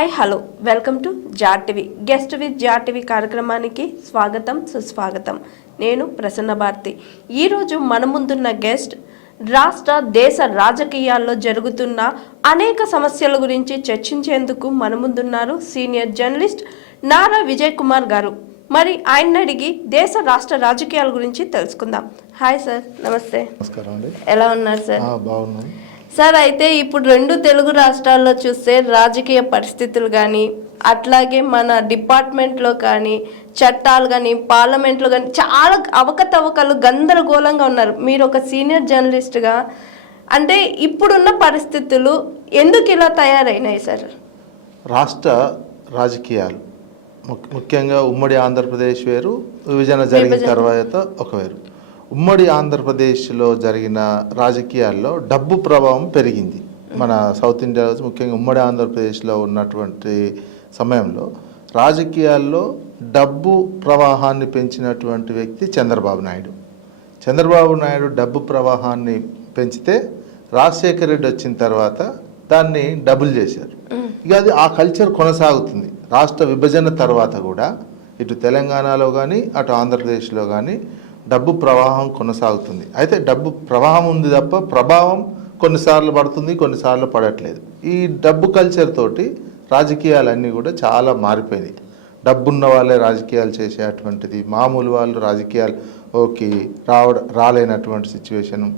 Hi hello welcome to Jar TV guest with Jar TV కార్యక్రమానికి స్వాగతం సుస్వాగతం. నేను ప్రసన్న భారతి. ఈరోజు మన ముందున్న గెస్ట్ రాష్ట్ర దేశ రాజకీయాల్లో జరుగుతున్న అనేక సమస్యల గురించి చర్చించేందుకు మన ముందున్నారు సీనియర్ జర్నలిస్ట్ నారా విజయ్ కుమార్ గారు. మరి ఆయన అడిగి దేశ రాష్ట్ర రాజకీయాల గురించి తెలుసుకుందాం. హాయ్ సార్, నమస్తే. నమస్కారం అండి. ఎలా ఉన్నారు సార్? బాగున్నాను సార్. అయితే ఇప్పుడు రెండు తెలుగు రాష్ట్రాల్లో చూస్తే రాజకీయ పరిస్థితులు కానీ అట్లాగే మన డిపార్ట్మెంట్లో కానీ చట్టాలు కానీ పార్లమెంట్లో కానీ చాలా అవకతవకలు గందరగోళంగా ఉన్నారు. మీరు ఒక సీనియర్ జర్నలిస్ట్గా అంటే ఇప్పుడున్న పరిస్థితులు ఎందుకు ఇలా తయారైనాయి సార్? రాష్ట్ర రాజకీయాలు ముఖ్యంగా ఉమ్మడి ఆంధ్రప్రదేశ్ వేరు, విభజన జరిగిన తర్వాత ఒక వేరు. ఉమ్మడి ఆంధ్రప్రదేశ్లో జరిగిన రాజకీయాల్లో డబ్బు ప్రభావం పెరిగింది. మన సౌత్ ఇండియా ముఖ్యంగా ఉమ్మడి ఆంధ్రప్రదేశ్లో ఉన్నటువంటి సమయంలో రాజకీయాల్లో డబ్బు ప్రవాహాన్ని పెంచినటువంటి వ్యక్తి చంద్రబాబు నాయుడు. చంద్రబాబు నాయుడు డబ్బు ప్రవాహాన్ని పెంచితే రాజశేఖర రెడ్డి వచ్చిన తర్వాత దాన్ని డబుల్ చేశారు. ఇక అది ఆ కల్చర్ కొనసాగుతుంది. రాష్ట్ర విభజన తర్వాత కూడా ఇటు తెలంగాణలో కానీ అటు ఆంధ్రప్రదేశ్లో కానీ డబ్బు ప్రవాహం కొనసాగుతుంది. అయితే డబ్బు ప్రవాహం ఉంది తప్ప ప్రభావం కొన్నిసార్లు పడుతుంది, కొన్నిసార్లు పడట్లేదు. ఈ డబ్బు కల్చర్ తోటి రాజకీయాలన్నీ కూడా చాలా మారిపోయినాయి. డబ్బున్న వాళ్ళే రాజకీయాలు చేసేటువంటిది, మామూలు వాళ్ళు రాజకీయాలు రాలేనటువంటి సిచ్యువేషను.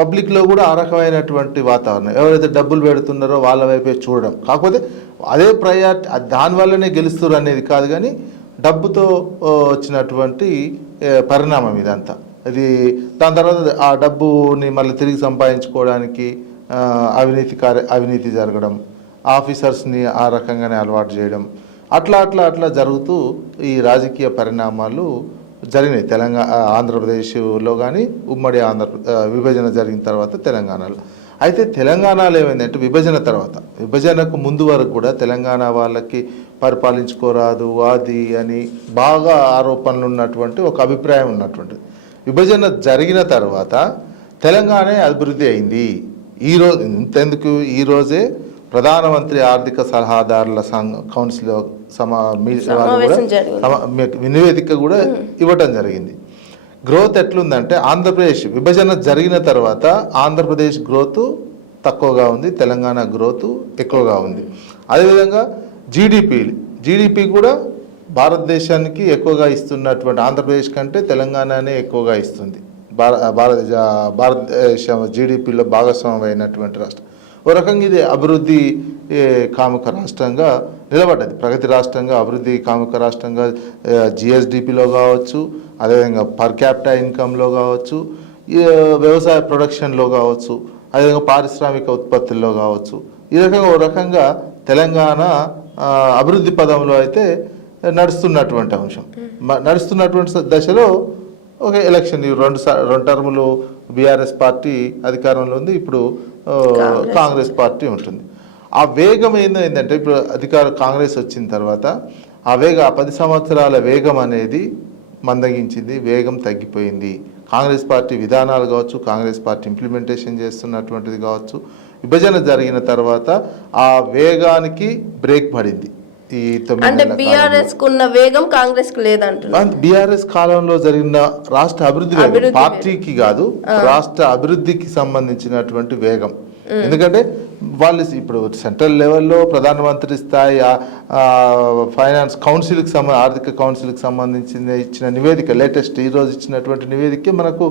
పబ్లిక్లో కూడా ఆ రకమైనటువంటి వాతావరణం. ఎవరైతే డబ్బులు పెడుతున్నారో వాళ్ళ వైపే చూడడం. కాకపోతే అదే ప్రయారిటీ దానివల్లనే గెలుస్తారు అనేది కాదు, కానీ డబ్బుతో వచ్చినటువంటి పరిణామం ఇదంతా. ఇది దాని తర్వాత ఆ డబ్బుని మళ్ళీ తిరిగి సంపాదించుకోవడానికి అవినీతి జరగడం, ఆఫీసర్స్ని ఆ రకంగానే అలవాటు చేయడం, అట్లా జరుగుతూ ఈ రాజకీయ పరిణామాలు జరిగినాయి ఆంధ్రప్రదేశ్లో కానీ ఉమ్మడి విభజన జరిగిన తర్వాత తెలంగాణలో. అయితే తెలంగాణలో ఏమైందంటే విభజనకు ముందు వరకు కూడా తెలంగాణ వాళ్ళకి పరిపాలించుకోరాదు అది అని బాగా ఆరోపణలు ఉన్నటువంటి ఒక అభిప్రాయం ఉన్నటువంటిది. విభజన జరిగిన తర్వాత తెలంగాణ అభివృద్ధి అయింది. ఈరోజు ఇంతెందుకు, ఈరోజే ప్రధానమంత్రి ఆర్థిక సలహాదారుల కౌన్సిల్ నివేదిక కూడా ఇవ్వటం జరిగింది. గ్రోత్ ఎట్లుందంటే ఆంధ్రప్రదేశ్ విభజన జరిగిన తర్వాత ఆంధ్రప్రదేశ్ గ్రోత్ తక్కువగా ఉంది, తెలంగాణ గ్రోత్ ఎక్కువగా ఉంది. అదేవిధంగా జీడిపి కూడా భారతదేశానికి ఎక్కువగా ఇస్తున్నటువంటి ఆంధ్రప్రదేశ్ కంటే తెలంగాణనే ఎక్కువగా ఇస్తుంది. భారతదేశ జీడిపిలో భాగస్వామ్యం అయినటువంటి రాష్ట్రం. ఓ రకంగా ఇది అభివృద్ధి కాముక రాష్ట్రంగా నిలబడ్డది. ప్రగతి రాష్ట్రంగా, అభివృద్ధి కాముక రాష్ట్రంగా జిఎస్డిపిలో కావచ్చు, అదేవిధంగా పర్ క్యాపిటల్ ఇన్కంలో కావచ్చు, వ్యవసాయ ప్రొడక్షన్లో కావచ్చు, అదేవిధంగా పారిశ్రామిక ఉత్పత్తుల్లో కావచ్చు. ఈ రకంగా ఓ రకంగా తెలంగాణ అభివృద్ధి పదంలో అయితే నడుస్తున్నటువంటి అంశం. నడుస్తున్నటువంటి దశలో ఒక ఎలక్షన్ రెండు టర్ములు బీఆర్ఎస్ పార్టీ అధికారంలో ఉంది, ఇప్పుడు కాంగ్రెస్ పార్టీ ఉంటుంది. ఆ వేగం ఏంటంటే ఇప్పుడు కాంగ్రెస్ వచ్చిన తర్వాత ఆ 10 సంవత్సరాల వేగం అనేది మందగించింది, వేగం తగ్గిపోయింది. కాంగ్రెస్ పార్టీ విధానాలు కావచ్చు, కాంగ్రెస్ పార్టీ ఇంప్లిమెంటేషన్ చేస్తున్నటువంటిది కావచ్చు, విభజన జరిగిన తర్వాత ఆ వేగానికి బ్రేక్ పడింది. ఈ 9 వేగం కాంగ్రెస్ కు లేదంటున్నారు. బీఆర్ఎస్ కాలంలో జరిగిన రాష్ట్ర అభివృద్ధి పార్టీకి కాదు, రాష్ట్ర అభివృద్ధికి సంబంధించినటువంటి వేగం. ఎందుకంటే వాళ్ళు ఇప్పుడు సెంట్రల్ లెవెల్లో ప్రధానమంత్రి స్థాయి ఫైనాన్స్ కౌన్సిల్కి ఆర్థిక కౌన్సిల్కి సంబంధించిన ఇచ్చిన నివేదిక, లేటెస్ట్ ఈరోజు ఇచ్చినటువంటి నివేదిక మనకు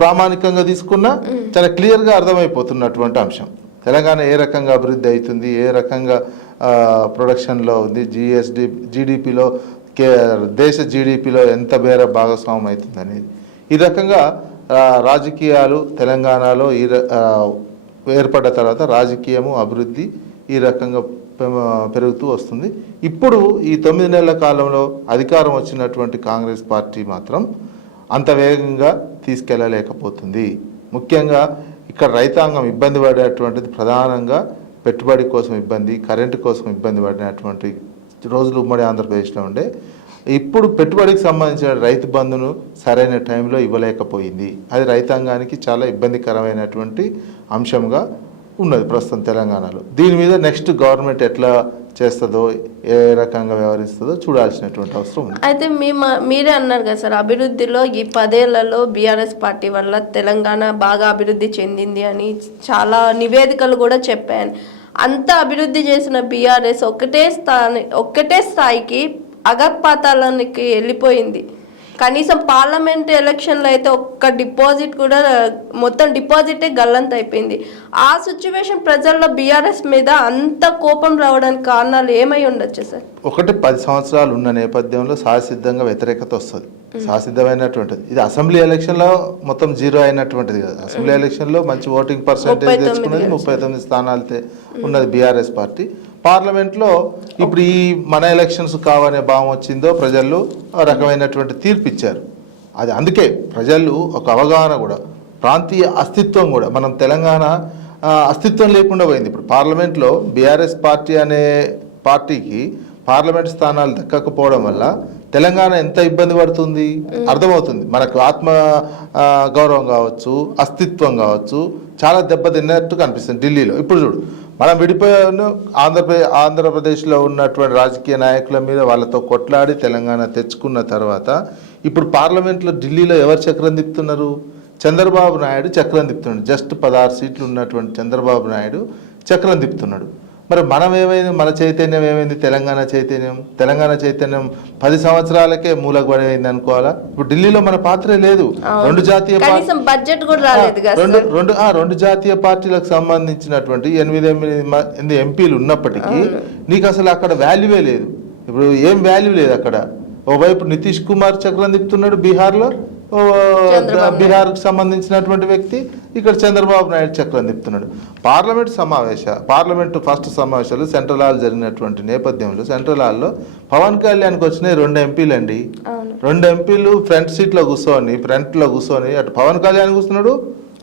ప్రామాణికంగా తీసుకున్నా చాలా క్లియర్గా అర్థమైపోతున్నటువంటి అంశం. తెలంగాణ ఏ రకంగా అభివృద్ధి అవుతుంది, ఏ రకంగా ప్రొడక్షన్లో ఉంది, జీడిపిలో దేశ జీడిపిలో ఎంత మేర భాగస్వామ్యం అవుతుంది అనేది. ఈ రకంగా రాజకీయాలు తెలంగాణలో ఏర్పడ్డ తర్వాత రాజకీయము అభివృద్ధి ఈ రకంగా పెరుగుతూ వస్తుంది. ఇప్పుడు ఈ 9 నెలల కాలంలో అధికారం వచ్చినటువంటి కాంగ్రెస్ పార్టీ మాత్రం అంత వేగంగా తీసుకెళ్ళలేకపోతుంది. ముఖ్యంగా ఇక్కడ రైతాంగం ఇబ్బంది పడేటువంటిది ప్రధానంగా పెట్టుబడి కోసం ఇబ్బంది, కరెంటు కోసం ఇబ్బంది పడినటువంటి రోజులు ఉమ్మడి ఆంధ్రప్రదేశ్లో ఉండే. ఇప్పుడు పెట్టుబడికి సంబంధించిన రైతు బంధును సరైన టైంలో ఇవ్వలేకపోయింది. అది రైతాంగానికి చాలా ఇబ్బందికరమైనటువంటి అంశంగా ఉన్నది ప్రస్తుతం తెలంగాణలో. దీని మీద నెక్స్ట్ గవర్నమెంట్ ఎట్లా చేస్తుందో, ఏ రకంగా వ్యవహరిస్తుందో చూడాల్సినటువంటి అవసరం ఉంది. అయితే మీరే అన్నారు కదా సార్, అభివృద్ధిలో ఈ 10 ఏళ్లలో బీఆర్ఎస్ పార్టీ వల్ల తెలంగాణ బాగా అభివృద్ధి చెందింది అని చాలా నివేదికలు కూడా చెప్పాను. అంత అభివృద్ధి చేసిన బీఆర్ఎస్ ఒక్కటే స్థాయికి అగపాతాలకి వెళ్ళిపోయింది. కనీసం పార్లమెంట్ ఎలక్షన్లో అయితే ఒక్క డిపాజిట్ కూడా, మొత్తం డిపాజిటే గల్లంత అయిపోయింది. ఆ సిచ్యువేషన్ ప్రజల్లో బీఆర్ఎస్ మీద అంత కోపం రావడానికి కారణాలు ఏమై ఉండొచ్చు సార్? 10 సంవత్సరాలు ఉన్న నేపథ్యంలో సహసిద్ధంగా వ్యతిరేకత వస్తుంది, సహసిద్ధమైనటువంటిది. ఇది అసెంబ్లీ ఎలక్షన్లో మొత్తం జీరో అయినటువంటిది కదా. అసెంబ్లీ ఎలక్షన్లో మంచి ఓటింగ్ పర్సెంటేజ్ తెచ్చుకున్నది, 39 స్థానాలతో ఉన్నది బీఆర్ఎస్ పార్టీ. పార్లమెంట్లో ఇప్పుడు ఈ మన ఎలక్షన్స్ కావనే భావం వచ్చిందో ప్రజలు రకమైనటువంటి తీర్పు ఇచ్చారు. అది అందుకే ప్రజలు ఒక అవగాహన కూడా, ప్రాంతీయ అస్తిత్వం కూడా, మనం తెలంగాణ అస్తిత్వం లేకుండా పోయింది. ఇప్పుడు పార్లమెంట్లో బీఆర్ఎస్ పార్టీ అనే పార్టీకి పార్లమెంట్ స్థానాలు దక్కకపోవడం వల్ల తెలంగాణ ఎంత ఇబ్బంది పడుతుంది అర్థమవుతుంది. మనకు ఆత్మ గౌరవం కావచ్చు, అస్తిత్వం కావచ్చు, చాలా దెబ్బతిన్నట్టు కనిపిస్తుంది ఢిల్లీలో. ఇప్పుడు చూడు, మనం విడిపోయాను, ఆంధ్రప్రదేశ్లో ఉన్నటువంటి రాజకీయ నాయకుల మీద వాళ్ళతో కొట్లాడి తెలంగాణ తెచ్చుకున్న తర్వాత ఇప్పుడు పార్లమెంట్లో ఢిల్లీలో ఎవరు చక్రం తిప్పుతున్నారు? చంద్రబాబు నాయుడు చక్రం తిప్పుతున్నాడు. జస్ట్ 16 సీట్లు ఉన్నటువంటి చంద్రబాబు నాయుడు చక్రం తిప్పుతున్నాడు. మరి మనం ఏమైంది? మన చైతన్యం ఏమైంది? తెలంగాణ చైతన్యం 10 సంవత్సరాలకే మూలకు పడైంది అనుకోవాలా? ఇప్పుడు ఢిల్లీలో మన పాత్రే లేదు. రెండు జాతీయ పార్టీలకు సంబంధించినటువంటి 8 ఎంపీలు ఉన్నప్పటికీ నీకు అసలు అక్కడ వాల్యూవే లేదు. ఇప్పుడు ఏం వాల్యూ లేదు అక్కడ. ఓవైపు నితీష్ కుమార్ చక్రం తిప్పుతున్నాడు బీహార్లో, బీహార్కు సంబంధించినటువంటి వ్యక్తి, ఇక్కడ చంద్రబాబు నాయుడు చక్రం తిప్పుతున్నాడు. పార్లమెంటు ఫస్ట్ సమావేశాలు సెంట్రల్ హాల్ జరిగినటువంటి నేపథ్యంలో సెంట్రల్ హాల్లో పవన్ కళ్యాణ్కి వచ్చినాయి 2 ఎంపీలు అండి. 2 ఎంపీలు ఫ్రంట్లో కూర్చొని అటు పవన్ కళ్యాణ్ కూర్చున్నాడు,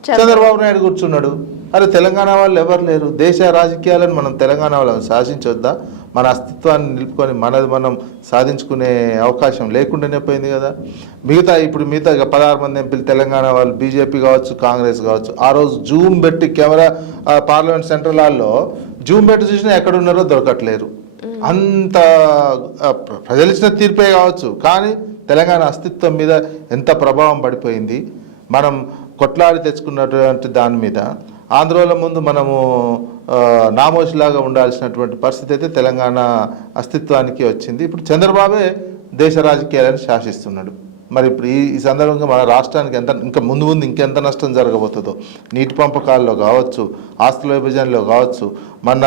చంద్రబాబు నాయుడు కూర్చున్నాడు. అరే తెలంగాణ వాళ్ళు ఎవరు లేరు. దేశ రాజకీయాలను మనం తెలంగాణ వాళ్ళని శాసించొద్దా? మన అస్తిత్వాన్ని నిలుపుకొని మనది మనం సాధించుకునే అవకాశం లేకుండానే పోయింది కదా. మిగతా 16 మంది ఎంపీలు తెలంగాణ వాళ్ళు, బీజేపీ కావచ్చు, కాంగ్రెస్ కావచ్చు, ఆ రోజు జూమ్ పెట్టి కెమెరా పార్లమెంట్ సెంట్రల్ హాల్లో జూమ్ పెట్టి చూసినా ఎక్కడున్నారో దొరకట్లేరు. అంత ప్రజలు ఇచ్చిన తీర్పే కావచ్చు, కానీ తెలంగాణ అస్తిత్వం మీద ఎంత ప్రభావం పడిపోయింది. మనం కొట్లాడి తెచ్చుకున్నటువంటి దాని మీద ఆంధ్రోల ముందు మనము నామోషిలాగా ఉండాల్సినటువంటి పరిస్థితి అయితే తెలంగాణ అస్తిత్వానికి వచ్చింది. ఇప్పుడు చంద్రబాబే దేశ రాజకీయాలను శాసిస్తున్నాడు. మరి ఇప్పుడు ఈ సందర్భంగా మన రాష్ట్రానికి ఇంకా ముందు ఇంకెంత నష్టం జరగబోతుందో, నీటి పంపకాల్లో కావచ్చు, ఆస్తుల విభజనలో కావచ్చు, మన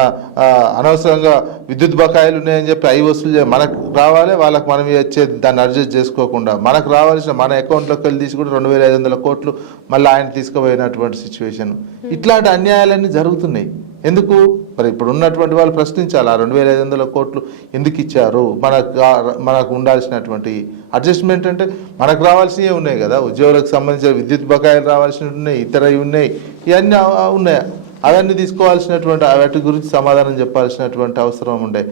అనవసరంగా విద్యుత్ బకాయిలు ఉన్నాయని చెప్పి అవి వసూలు మనకు రావాలి, వాళ్ళకి మనం వచ్చేది దాన్ని అడ్జస్ట్ చేసుకోకుండా మనకు రావాల్సిన మన అకౌంట్లోకి వెళ్ళి తీసి కూడా 2500 కోట్లు మళ్ళీ ఆయన తీసుకుపోయినటువంటి సిచ్యువేషన్. ఇట్లాంటి అన్యాయాలన్నీ జరుగుతున్నాయి. ఎందుకు? మరి ఇప్పుడు ఉన్నటువంటి వాళ్ళు ప్రశ్నించాలి, ఆ 2500 కోట్లు ఎందుకు ఇచ్చారు? మనకు ఉండాల్సినటువంటి అడ్జస్ట్మెంట్ అంటే మనకు రావాల్సినవి ఉన్నాయి కదా, ఉద్యోగులకు సంబంధించిన విద్యుత్ బకాయిలు రావాల్సినవి ఉన్నాయి, ఇతరవి ఉన్నాయి, ఇవన్నీ ఉన్నాయా? అవన్నీ తీసుకోవాల్సినటువంటి వాటి గురించి సమాధానం చెప్పాల్సినటువంటి అవసరం ఉండే.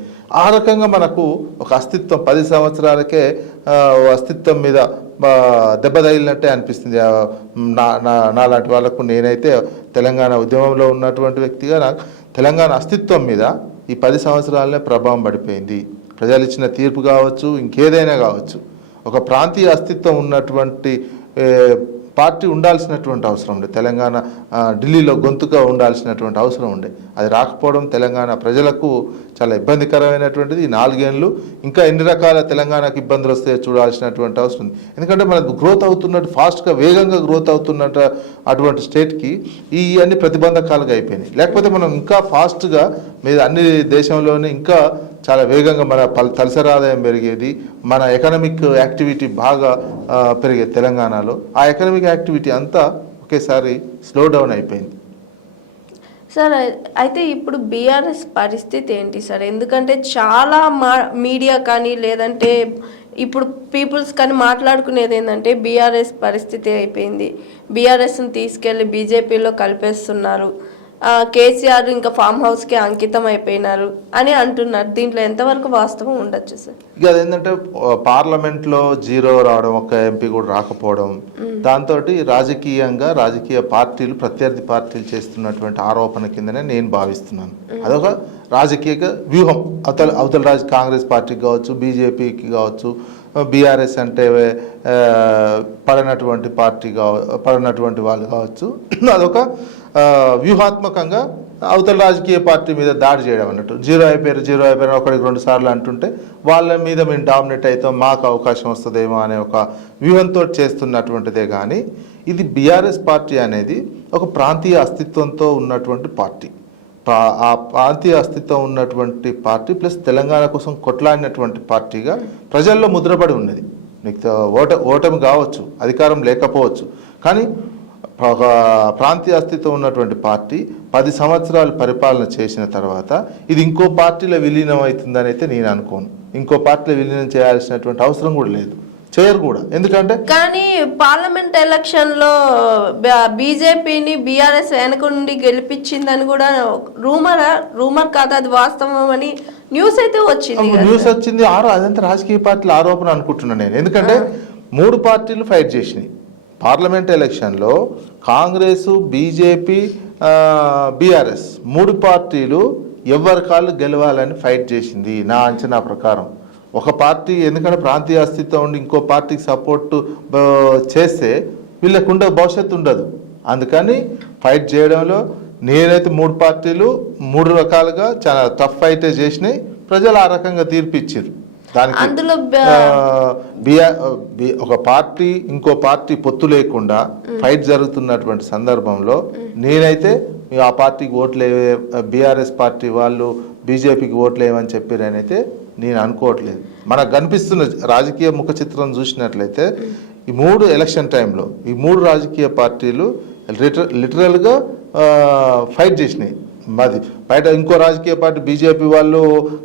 ఆ రకంగా మనకు ఒక అస్తిత్వం 10 సంవత్సరాలకే అస్తిత్వం మీద దెబ్బ తగిలినట్టే అనిపిస్తుంది నాలాంటి వాళ్ళకు. నేనైతే తెలంగాణ ఉద్యమంలో ఉన్నటువంటి వ్యక్తిగా నాకు తెలంగాణ అస్తిత్వం మీద ఈ 10 సంవత్సరాలనే ప్రభావం పడిపోయింది. ప్రజలు ఇచ్చిన తీర్పు కావచ్చు, ఇంకేదైనా కావచ్చు, ఒక ప్రాంతీయ అస్తిత్వం ఉన్నటువంటి పార్టీ ఉండాల్సినటువంటి అవసరం ఉండే. తెలంగాణ ఢిల్లీలో గొంతుగా ఉండాల్సినటువంటి అవసరం ఉండే. అది రాకపోవడం తెలంగాణ ప్రజలకు చాలా ఇబ్బందికరమైనటువంటిది. ఈ 4 ఏళ్ళు ఇంకా ఎన్ని రకాల తెలంగాణకు ఇబ్బందులు వస్తాయో చూడాల్సినటువంటి అవసరం ఉంది. ఎందుకంటే మనకు గ్రోత్ అవుతున్నట్టు, ఫాస్ట్గా వేగంగా గ్రోత్ అవుతున్నట్టు అటువంటి స్టేట్కి ఈ అన్ని ప్రతిబంధకాలుగా అయిపోయినాయి. లేకపోతే మనం ఇంకా ఫాస్ట్గా మీద అన్ని దేశంలోనే ఇంకా చాలా వేగంగా మన తలసరి ఆదాయం పెరిగేది, మన ఎకనామిక్ యాక్టివిటీ బాగా పెరిగేది తెలంగాణలో. ఆ ఎకనామిక్ యాక్టివిటీ అంతా ఒకేసారి స్లో డౌన్ అయిపోయింది. సార్, అయితే ఇప్పుడు బీఆర్ఎస్ పరిస్థితి ఏంటి సార్? ఎందుకంటే చాలా మీడియా కానీ లేదంటే ఇప్పుడు పీపుల్స్ కానీ మాట్లాడుకునేది ఏంటంటే బీఆర్ఎస్ పరిస్థితి అయిపోయింది, బీఆర్ఎస్ని తీసుకెళ్ళి బీజేపీలో కలిపేస్తున్నారు, కేసీఆర్ ఇంకా ఫామ్ హౌస్ కి అంకితం అయిపోయినారు అని అంటున్నారు. దీంట్లో ఎంతవరకు వాస్తవం ఉండొచ్చు సార్? ఇక అదేంటంటే పార్లమెంట్ లో 0 రావడం, ఒక్క ఎంపీ కూడా రాకపోవడం, దాంతో రాజకీయంగా రాజకీయ పార్టీలు, ప్రత్యర్థి పార్టీలు చేస్తున్నటువంటి ఆరోపణ కిందనే నేను భావిస్తున్నాను. అదొక రాజకీయ వ్యూహం. అవతల కాంగ్రెస్ పార్టీకి కావచ్చు, బీజేపీకి కావచ్చు, బీఆర్ఎస్ అంటే పడినటువంటి పార్టీ పడినటువంటి వాళ్ళు కావచ్చు, అదొక వ్యూహాత్మకంగా అవతల రాజకీయ పార్టీ మీద దాడి చేయడం అన్నట్టు. 0 అయిపోయారు ఒకటికి 2 సార్లు అంటుంటే వాళ్ళ మీద మేము డామినేట్ అవుతాం, మాకు అవకాశం వస్తుందేమో అనే ఒక వ్యూహంతో చేస్తున్నటువంటిదే. కానీ ఇది బీఆర్ఎస్ పార్టీ అనేది ఒక ప్రాంతీయ అస్తిత్వంతో ఉన్నటువంటి పార్టీ. ఆ ప్రాంతీయ అస్తిత్వం ఉన్నటువంటి పార్టీ ప్లస్ తెలంగాణ కోసం కొట్లాడినటువంటి పార్టీగా ప్రజల్లో ముద్రపడి ఉన్నది. మీకు ఓటమి కావచ్చు, అధికారం లేకపోవచ్చు, కానీ ఒక ప్రాంతీయ అస్తిత్వం ఉన్నటువంటి పార్టీ 10 సంవత్సరాలు పరిపాలన చేసిన తర్వాత ఇది ఇంకో పార్టీలో విలీనం అవుతుందని అయితే నేను అనుకోను. ఇంకో పార్టీలో విలీనం చేయాల్సినటువంటి అవసరం కూడా లేదు, చేయరు కూడా. ఎందుకంటే కానీ పార్లమెంట్ ఎలక్షన్ లో బీజేపీని బీఆర్ఎస్ వెనక నుండి గెలిపించిందని కూడా రూమర్ కాదు, అది వాస్తవం అని న్యూస్ అయితే వచ్చింది. న్యూస్ వచ్చింది, అదంతా రాజకీయ పార్టీల ఆరోపణ అనుకుంటున్నాను నేను. ఎందుకంటే 3 పార్టీలు ఫైట్ చేసినాయి పార్లమెంట్ ఎలక్షన్లో. కాంగ్రెస్, బీజేపీ, బీఆర్ఎస్ 3 పార్టీలు ఎవరి కాళ్ళు గెలవాలని ఫైట్ చేసింది నా అంచనా ప్రకారం. ఒక పార్టీ ఎందుకంటే ప్రాంతీయ అస్తిత్వం ఉండి ఇంకో పార్టీకి సపోర్ట్ చేస్తే వీళ్ళకుండా భవిష్యత్తు ఉండదు. అందుకని ఫైట్ చేయడంలో నేనైతే 3 పార్టీలు 3 రకాలుగా చాలా టఫ్ ఫైటే చేసినాయి. ప్రజలు ఆ రకంగా తీర్పు ఇచ్చారు. దానికి ఒక పార్టీ ఇంకో పార్టీ పొత్తు లేకుండా ఫైట్ జరుగుతున్నటువంటి సందర్భంలో నేనైతే ఆ పార్టీకి ఓట్లు బీఆర్ఎస్ పార్టీ వాళ్ళు బీజేపీకి ఓట్లు వేయమని చెప్పారని అయితే నేను అనుకోవట్లేదు. మనకు కనిపిస్తున్న రాజకీయ ముఖ చిత్రం చూసినట్లయితే ఈ 3 ఎలక్షన్ టైంలో ఈ 3 రాజకీయ పార్టీలు లిటరల్గా ఫైట్ చేసినాయి. మాది బయట ఇంకో రాజకీయ పార్టీ బీజేపీ వాళ్ళు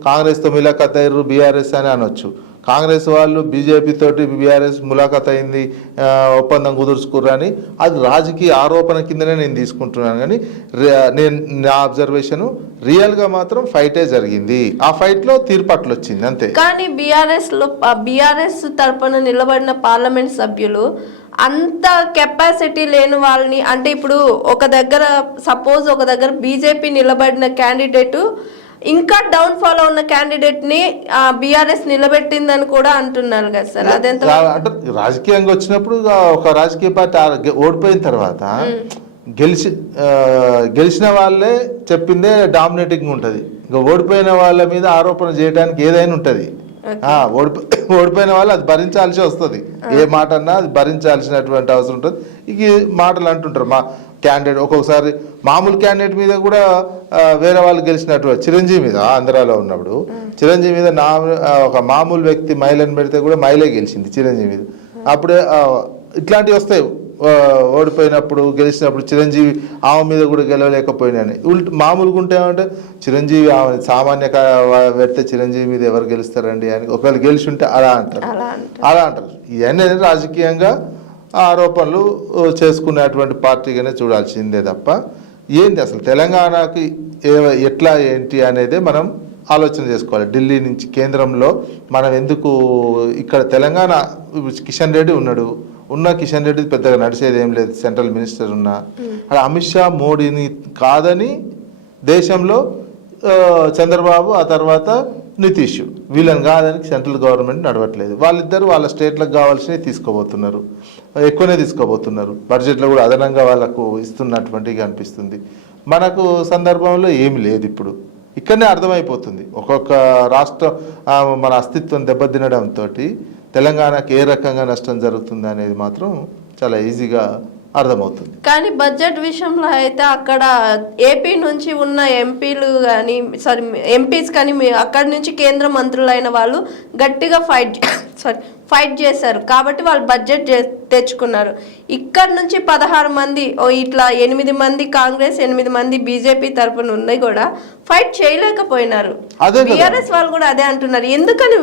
కాంగ్రెస్తో ములాఖాత్ అయ్యారు బీఆర్ఎస్ అని అనొచ్చు, కాంగ్రెస్ వాళ్ళు బీజేపీ తోటి బీఆర్ఎస్ ములాఖాత్ అయింది, ఒప్పందం కుదుర్చుకుర్రు అని అది రాజకీయ ఆరోపణ కిందనే నేను తీసుకుంటున్నాను. కానీ నా అబ్జర్వేషన్ రియల్గా మాత్రం ఫైటే జరిగింది. ఆ ఫైట్లో తీర్పట్లు వచ్చింది అంతే. కానీ బీఆర్ఎస్ తరపున నిలబడిన పార్లమెంట్ సభ్యులు అంత కెపాసిటీ లేని వాళ్ళని, అంటే ఇప్పుడు ఒక దగ్గర బీజేపీ నిలబడిన క్యాండిడేట్ ఇంకా డౌన్ ఫాలో ఉన్న క్యాండిడేట్ ని బీఆర్ఎస్ నిలబెట్టిందని కూడా అంటున్నారు కదా సార్, అదెంత? అంటే రాజకీయంగా వచ్చినప్పుడు ఒక రాజకీయ పార్టీ ఓడిపోయిన తర్వాత గెలిచిన వాళ్ళే చెప్పిందే డామినేటింగ్ ఉంటుంది. ఇంకా ఓడిపోయిన వాళ్ళ మీద ఆరోపణ చేయడానికి ఏదైనా ఉంటుంది. ఓడిపోయిన వాళ్ళు అది భరించాల్సి వస్తుంది. ఏ మాట అన్నా అది భరించాల్సినటువంటి అవసరం ఉంటుంది. ఇక మాటలు అంటుంటారు మా క్యాండిడేట్, ఒక్కొక్కసారి మామూలు క్యాండిడేట్ మీద కూడా వేరే వాళ్ళు గెలిచినట్టు. చిరంజీవి మీద ఆంధ్రాలో ఉన్నప్పుడు చిరంజీవి మీద ఒక మామూలు వ్యక్తి మహిళను పెడితే కూడా మహిళే గెలిచింది చిరంజీవి మీద. అప్పుడే ఇట్లాంటివి వస్తాయి. ఓడిపోయినప్పుడు గెలిచినప్పుడు చిరంజీవి ఆమె మీద కూడా గెలవలేకపోయినాయని మామూలుగా ఉంటే ఏమంటే చిరంజీవి ఆమె సామాన్య పెడితే చిరంజీవి మీద ఎవరు గెలుస్తారండి అని ఒకవేళ గెలిచి ఉంటే అలా అంటారు. ఇవన్నీ రాజకీయంగా ఆరోపణలు చేసుకునేటువంటి పార్టీగానే చూడాల్సిందే తప్ప ఏంటి అసలు తెలంగాణకి ఎట్లా ఏంటి అనేదే మనం ఆలోచన చేసుకోవాలి. ఢిల్లీ నుంచి కేంద్రంలో మనం ఎందుకు ఇక్కడ తెలంగాణ కిషన్ రెడ్డి ఉన్నాడు, కిషన్ రెడ్డి పెద్దగా నడిచేది ఏం లేదు, సెంట్రల్ మినిస్టర్ ఉన్నా. అక్కడ అమిత్ షా మోడీని కాదని దేశంలో చంద్రబాబు, ఆ తర్వాత నితీష్ వీళ్ళని కాదని సెంట్రల్ గవర్నమెంట్ నడవట్లేదు. వాళ్ళిద్దరు వాళ్ళ స్టేట్లకు కావాల్సినవి తీసుకోబోతున్నారు, ఎక్కువనే తీసుకోబోతున్నారు. బడ్జెట్లో కూడా అదనంగా వాళ్ళకు ఇస్తున్నటువంటిగా అనిపిస్తుంది. మనకు సందర్భంలో ఏమి లేదు. ఇప్పుడు ఇక్కడనే అర్థమైపోతుంది ఒక్కొక్క రాష్ట్రం మన అస్తిత్వం దెబ్బతినడంతో తెలంగాణకి ఏ రకంగా నష్టం జరుగుతుంది అనేది మాత్రం చాలా ఈజీగా అర్థమవుతుంది. కానీ బడ్జెట్ విషయంలో అయితే అక్కడ ఏపీ నుంచి ఉన్న ఎంపీస్ కానీ అక్కడి నుంచి కేంద్ర మంత్రులైన వాళ్ళు గట్టిగా ఫైట్ చేశారు కాబట్టి వాళ్ళు బడ్జెట్ తెచ్చుకున్నారు. ఇక్కడ నుంచి 16 మంది ఇట్లా 8 మంది కాంగ్రెస్ 8 మంది బీజేపీ తరపున ఉన్నాయి కూడా ఫైట్ చేయలేకపోయినారు. బీఆర్ఎస్ వాళ్ళు కూడా అదే అంటున్నారు, ఎందుకని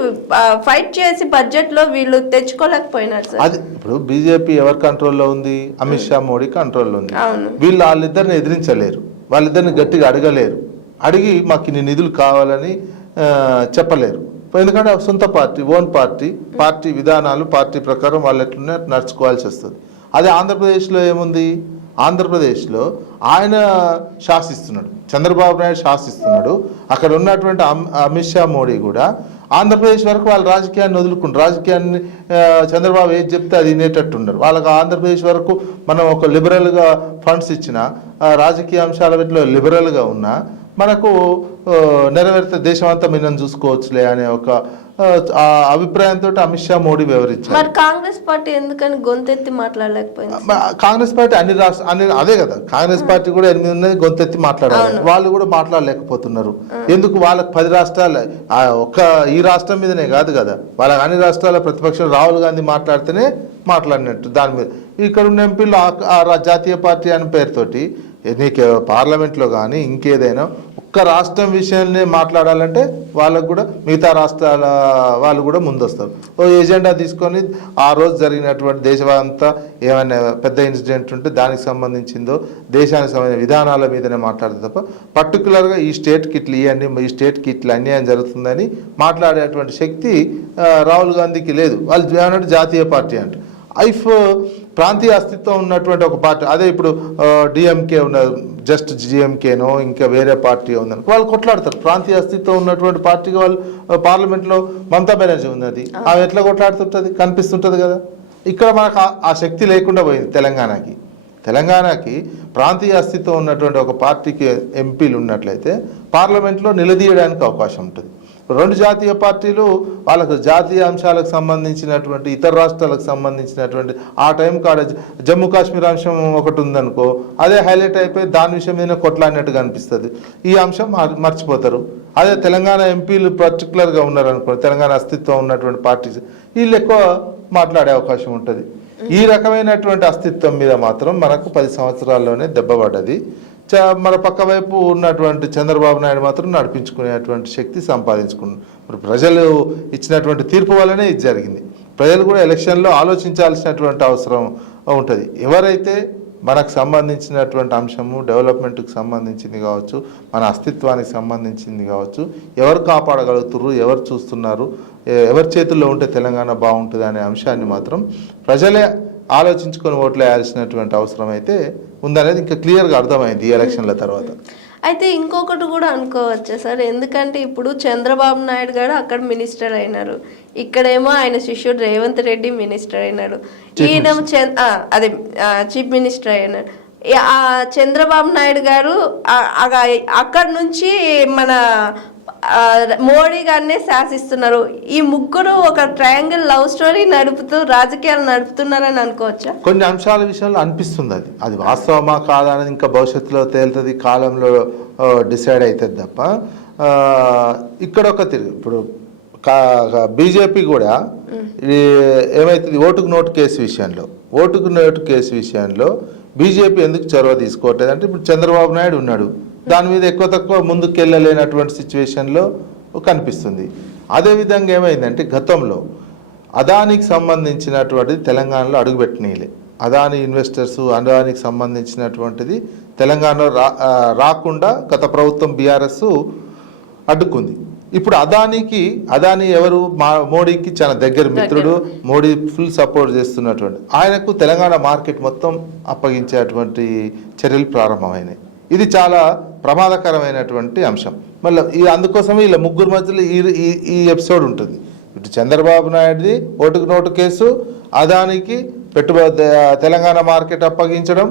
ఫైట్ చేసి బడ్జెట్ లో వీళ్ళు తెచ్చుకోలేకపోయినారు సార్? అది ఇప్పుడు బీజేపీ ఎవరి కంట్రోల్లో ఉంది? అమిత్ షా, మోడీ కంట్రోల్లో ఉంది. వాళ్ళిద్దరిని ఎదిరించలేరు. వాళ్ళిద్దరిని గట్టిగా అడగలేరు, అడిగి మాకు ఇన్ని నిధులు కావాలని చెప్పలేరు. ఎందుకంటే సొంత పార్టీ, ఓన్ పార్టీ విధానాలు, పార్టీ ప్రకారం వాళ్ళు ఎట్లున్నా నడుచుకోవాల్సి వస్తుంది. అదే ఆంధ్రప్రదేశ్లో ఏముంది, ఆంధ్రప్రదేశ్లో ఆయన శాసిస్తున్నాడు, చంద్రబాబు నాయుడు శాసిస్తున్నాడు. అక్కడ ఉన్నటువంటి అమిత్ షా, మోడీ కూడా ఆంధ్రప్రదేశ్ వరకు వాళ్ళ రాజకీయాన్ని వదులుకుంటారు. రాజకీయాన్ని చంద్రబాబు ఏది చెప్తే అది వినేటట్టు ఉండరు. వాళ్ళకి ఆంధ్రప్రదేశ్ వరకు మనం ఒక లిబరల్గా ఫండ్స్ ఇచ్చిన, రాజకీయ అంశాల వీటిలో లిబరల్గా ఉన్నా మనకు నెరవేరితే దేశం అంతా మిన్నని చూసుకోవచ్చులే అనే ఒక అభిప్రాయంతో అమిత్ షా, మోడీ వివరించారు. మరి కాంగ్రెస్ పార్టీ ఎందుకని గొంతెత్తి మాట్లాడలేకపోయింది? కాంగ్రెస్ పార్టీ అదే కదా, కాంగ్రెస్ పార్టీ కూడా 8 ఉన్నది, గొంతెత్తి మాట్లాడాలి. వాళ్ళు కూడా మాట్లాడలేకపోతున్నారు. ఎందుకు? వాళ్ళకి 10 రాష్ట్రాలు, ఒక్క ఈ రాష్ట్రం మీదనే కాదు కదా, వాళ్ళకి అన్ని రాష్ట్రాల ప్రతిపక్షం రాహుల్ గాంధీ మాట్లాడితేనే మాట్లాడినట్టు. దాని మీద ఇక్కడ ఉన్న ఎంపీలు జాతీయ పార్టీ అనే పేరుతోటి నీకు పార్లమెంట్లో కానీ ఇంకేదైనా ఒక్క రాష్ట్రం విషయాన్ని మాట్లాడాలంటే వాళ్ళకు కూడా మిగతా రాష్ట్రాల వాళ్ళు కూడా ముందొస్తారు. ఓ ఎజెండా తీసుకొని ఆ రోజు జరిగినటువంటి దేశమంతా ఏమైనా పెద్ద ఇన్సిడెంట్ ఉంటే దానికి సంబంధించిందో దేశానికి సంబంధించిన విధానాల మీదనే మాట్లాడదు తప్ప పర్టికులర్గా ఈ స్టేట్కి ఇట్లా ఇవ్వండి, ఈ స్టేట్కి ఇట్లా అన్యాయం జరుగుతుందని మాట్లాడేటువంటి శక్తి రాహుల్ గాంధీకి లేదు. వాళ్ళు ఏమన్నట్టు జాతీయ పార్టీ అంటే ప్రాంతీయ అస్తిత్వం ఉన్నటువంటి ఒక పార్టీ. అదే ఇప్పుడు డిఎంకే ఉన్నది, జస్ట్ జిఎంకేనో ఇంకా వేరే పార్టీ ఉందని వాళ్ళు కొట్లాడతారు. ప్రాంతీయ అస్తిత్వం ఉన్నటువంటి పార్టీగా వాళ్ళు పార్లమెంట్లో మమతా బెనర్జీ ఉన్నది, ఆమె ఎట్లా కొట్లాడుతుంటుంది కనిపిస్తుంటుంది కదా. ఇక్కడ మనకు ఆ శక్తి లేకుండా పోయింది తెలంగాణకి ప్రాంతీయ అస్తిత్వం ఉన్నటువంటి ఒక పార్టీకి ఎంపీలు ఉన్నట్లయితే పార్లమెంట్లో నిలదీయడానికి అవకాశం ఉంటుంది. 2 జాతీయ పార్టీలు వాళ్ళకు జాతీయ అంశాలకు సంబంధించినటువంటి, ఇతర రాష్ట్రాలకు సంబంధించినటువంటి ఆ టైం కాడ జమ్మూ కాశ్మీర్ అంశం ఒకటి ఉందనుకో, అదే హైలైట్ అయిపోయి దాని విషయం మీద కొట్లాడినట్టుగా అనిపిస్తుంది. ఈ అంశం మర్చిపోతారు. అదే తెలంగాణ ఎంపీలు పర్టికులర్గా ఉన్నారనుకో, తెలంగాణ అస్తిత్వం ఉన్నటువంటి పార్టీస్, వీళ్ళు ఎక్కువ మాట్లాడే అవకాశం ఉంటుంది. ఈ రకమైనటువంటి అస్తిత్వం మీద మాత్రం మనకు 10 సంవత్సరాల్లోనే దెబ్బపడ్డది. మన పక్క వైపు ఉన్నటువంటి చంద్రబాబు నాయుడు మాత్రం నడిపించుకునేటువంటి శక్తి సంపాదించుకున్నారు. మరి ప్రజలు ఇచ్చినటువంటి తీర్పు వల్లనే ఇది జరిగింది. ప్రజలు కూడా ఎలక్షన్లో ఆలోచించాల్సినటువంటి అవసరం ఉంటుంది. ఎవరైతే మనకు సంబంధించినటువంటి అంశము డెవలప్మెంట్కి సంబంధించింది కావచ్చు, మన అస్తిత్వానికి సంబంధించింది కావచ్చు, ఎవరు కాపాడగలుగుతున్నారు, ఎవరు చూస్తున్నారు, ఎవరి చేతుల్లో ఉంటే తెలంగాణ బాగుంటుంది అనే అంశాన్ని మాత్రం ప్రజలే ఆలోచించుకొని ఓట్లు వేయాల్సినటువంటి అవసరం అయితే ఉందనేది ఇంకా క్లియర్గా అర్థమైంది ఈ ఎలక్షన్ల తర్వాత. అయితే ఇంకొకటి కూడా అనుకోవచ్చా సార్, ఎందుకంటే ఇప్పుడు చంద్రబాబు నాయుడు గారు అక్కడ మినిస్టర్ అయినారు, ఇక్కడేమో ఆయన శిష్యుడు రేవంత్ రెడ్డి మినిస్టర్ అయినాడు, ఈయన అదే చీఫ్ మినిస్టర్ అయినాడు. చంద్రబాబు నాయుడు గారు అక్కడ నుంచి మన మోడీ గారినే శాసిస్తున్నారు. ఈ ముగ్గురు ఒక ట్రయాంగిల్ లవ్ స్టోరీ నడుపుతూ రాజకీయాలు నడుపుతున్నారని అనుకోవచ్చా? కొన్ని అంశాల విషయంలో అనిపిస్తుంది. అది వాస్తవమా కాదా అనేది ఇంకా భవిష్యత్తులో తేలుతుంది, కాలంలో డిసైడ్ అవుతుంది తప్ప ఇక్కడ ఒక తిరిగి ఇప్పుడు బీజేపీ కూడా ఏమైతుంది, ఓటుకు నోటు కేసు విషయంలో బీజేపీ ఎందుకు చొరవ తీసుకోవట్లేదు అంటే, ఇప్పుడు చంద్రబాబు నాయుడు ఉన్నాడు, దాని మీద ఎక్కువ తక్కువ ముందుకు వెళ్ళలేనటువంటి సిచ్యువేషన్లో కనిపిస్తుంది. అదేవిధంగా ఏమైందంటే, గతంలో అదానికి సంబంధించినటువంటిది తెలంగాణలో అడుగుపెట్టినీలే, అదాని ఇన్వెస్టర్స్, అదానికి సంబంధించినటువంటిది తెలంగాణలో రాకుండా గత ప్రభుత్వం బీఆర్ఎస్ అడ్డుకుంది. ఇప్పుడు అదాని ఎవరు, మోడీకి చాలా దగ్గర మిత్రుడు, మోడీ ఫుల్ సపోర్ట్ చేస్తున్నటువంటి ఆయనకు తెలంగాణ మార్కెట్ మొత్తం అప్పగించేటువంటి చర్యలు ప్రారంభమైనాయి. ఇది చాలా ప్రమాదకరమైనటువంటి అంశం. మళ్ళీ అందుకోసమే ఇలా ముగ్గురు మధ్యలో ఈ ఎపిసోడ్ ఉంటుంది. ఇటు చంద్రబాబు నాయుడుది ఓటుకు నోటు కేసు, అదానికి తెలంగాణ మార్కెట్ అప్పగించడం,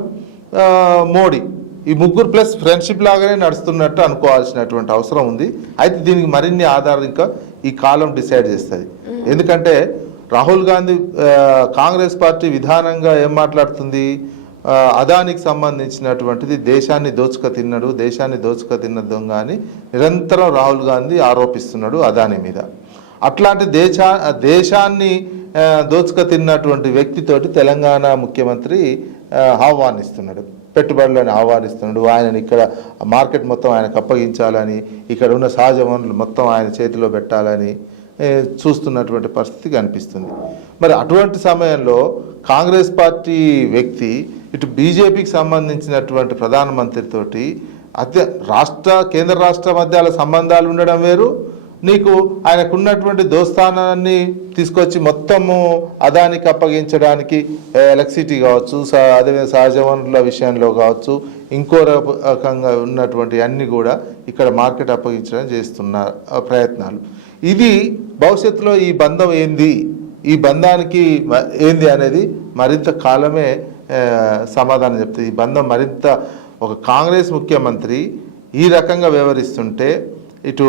మోడీ, ఈ ముగ్గురు ప్లస్ ఫ్రెండ్షిప్ లాగానే నడుస్తున్నట్టు అనుకోవాల్సినటువంటి అవసరం ఉంది. అయితే దీనికి మరిన్ని ఆధారం ఇంకా ఈ కాలం డిసైడ్ చేస్తుంది. ఎందుకంటే రాహుల్ గాంధీ కాంగ్రెస్ పార్టీ విధానంగా ఏం మాట్లాడుతుంది, అదానికి సంబంధించినటువంటిది దేశాన్ని దోచుక తిన్న దొంగ అని నిరంతరం రాహుల్ గాంధీ ఆరోపిస్తున్నాడు అదాని మీద. అట్లాంటి దేశాన్ని దోచుక తిన్నటువంటి వ్యక్తితోటి తెలంగాణ ముఖ్యమంత్రి పెట్టుబడులను ఆహ్వానిస్తున్నాడు. ఆయనని ఇక్కడ మార్కెట్ మొత్తం ఆయనకు అప్పగించాలని, ఇక్కడ ఉన్న సహజ వనరులు మొత్తం ఆయన చేతిలో పెట్టాలని చూస్తున్నటువంటి పరిస్థితి కనిపిస్తుంది. మరి అటువంటి సమయంలో కాంగ్రెస్ పార్టీ వ్యక్తి ఇటు బీజేపీకి సంబంధించినటువంటి ప్రధానమంత్రితోటి కేంద్ర రాష్ట్ర మధ్య సంబంధాలు ఉండడం వేరు, నీకు ఆయనకున్నటువంటి దోస్తానాన్ని తీసుకొచ్చి మొత్తము అదానికి అప్పగించడానికి ఎలక్ట్రిసిటీ కావచ్చు, అదేవిధంగా సహజ వనరుల విషయంలో కావచ్చు, ఇంకో రకంగా ఉన్నటువంటి అన్ని కూడా ఇక్కడ మార్కెట్ అప్పగించడం చేస్తున్న ప్రయత్నాలు. ఇది భవిష్యత్తులో ఈ బంధం ఏంది, ఈ బంధానికి ఏంది అనేది మరింత కాలమే సమాధానం చెప్తుంది. ఈ బంధం మరింత ఒక కాంగ్రెస్ ముఖ్యమంత్రి ఈ రకంగా వ్యవహరిస్తుంటే ఇటు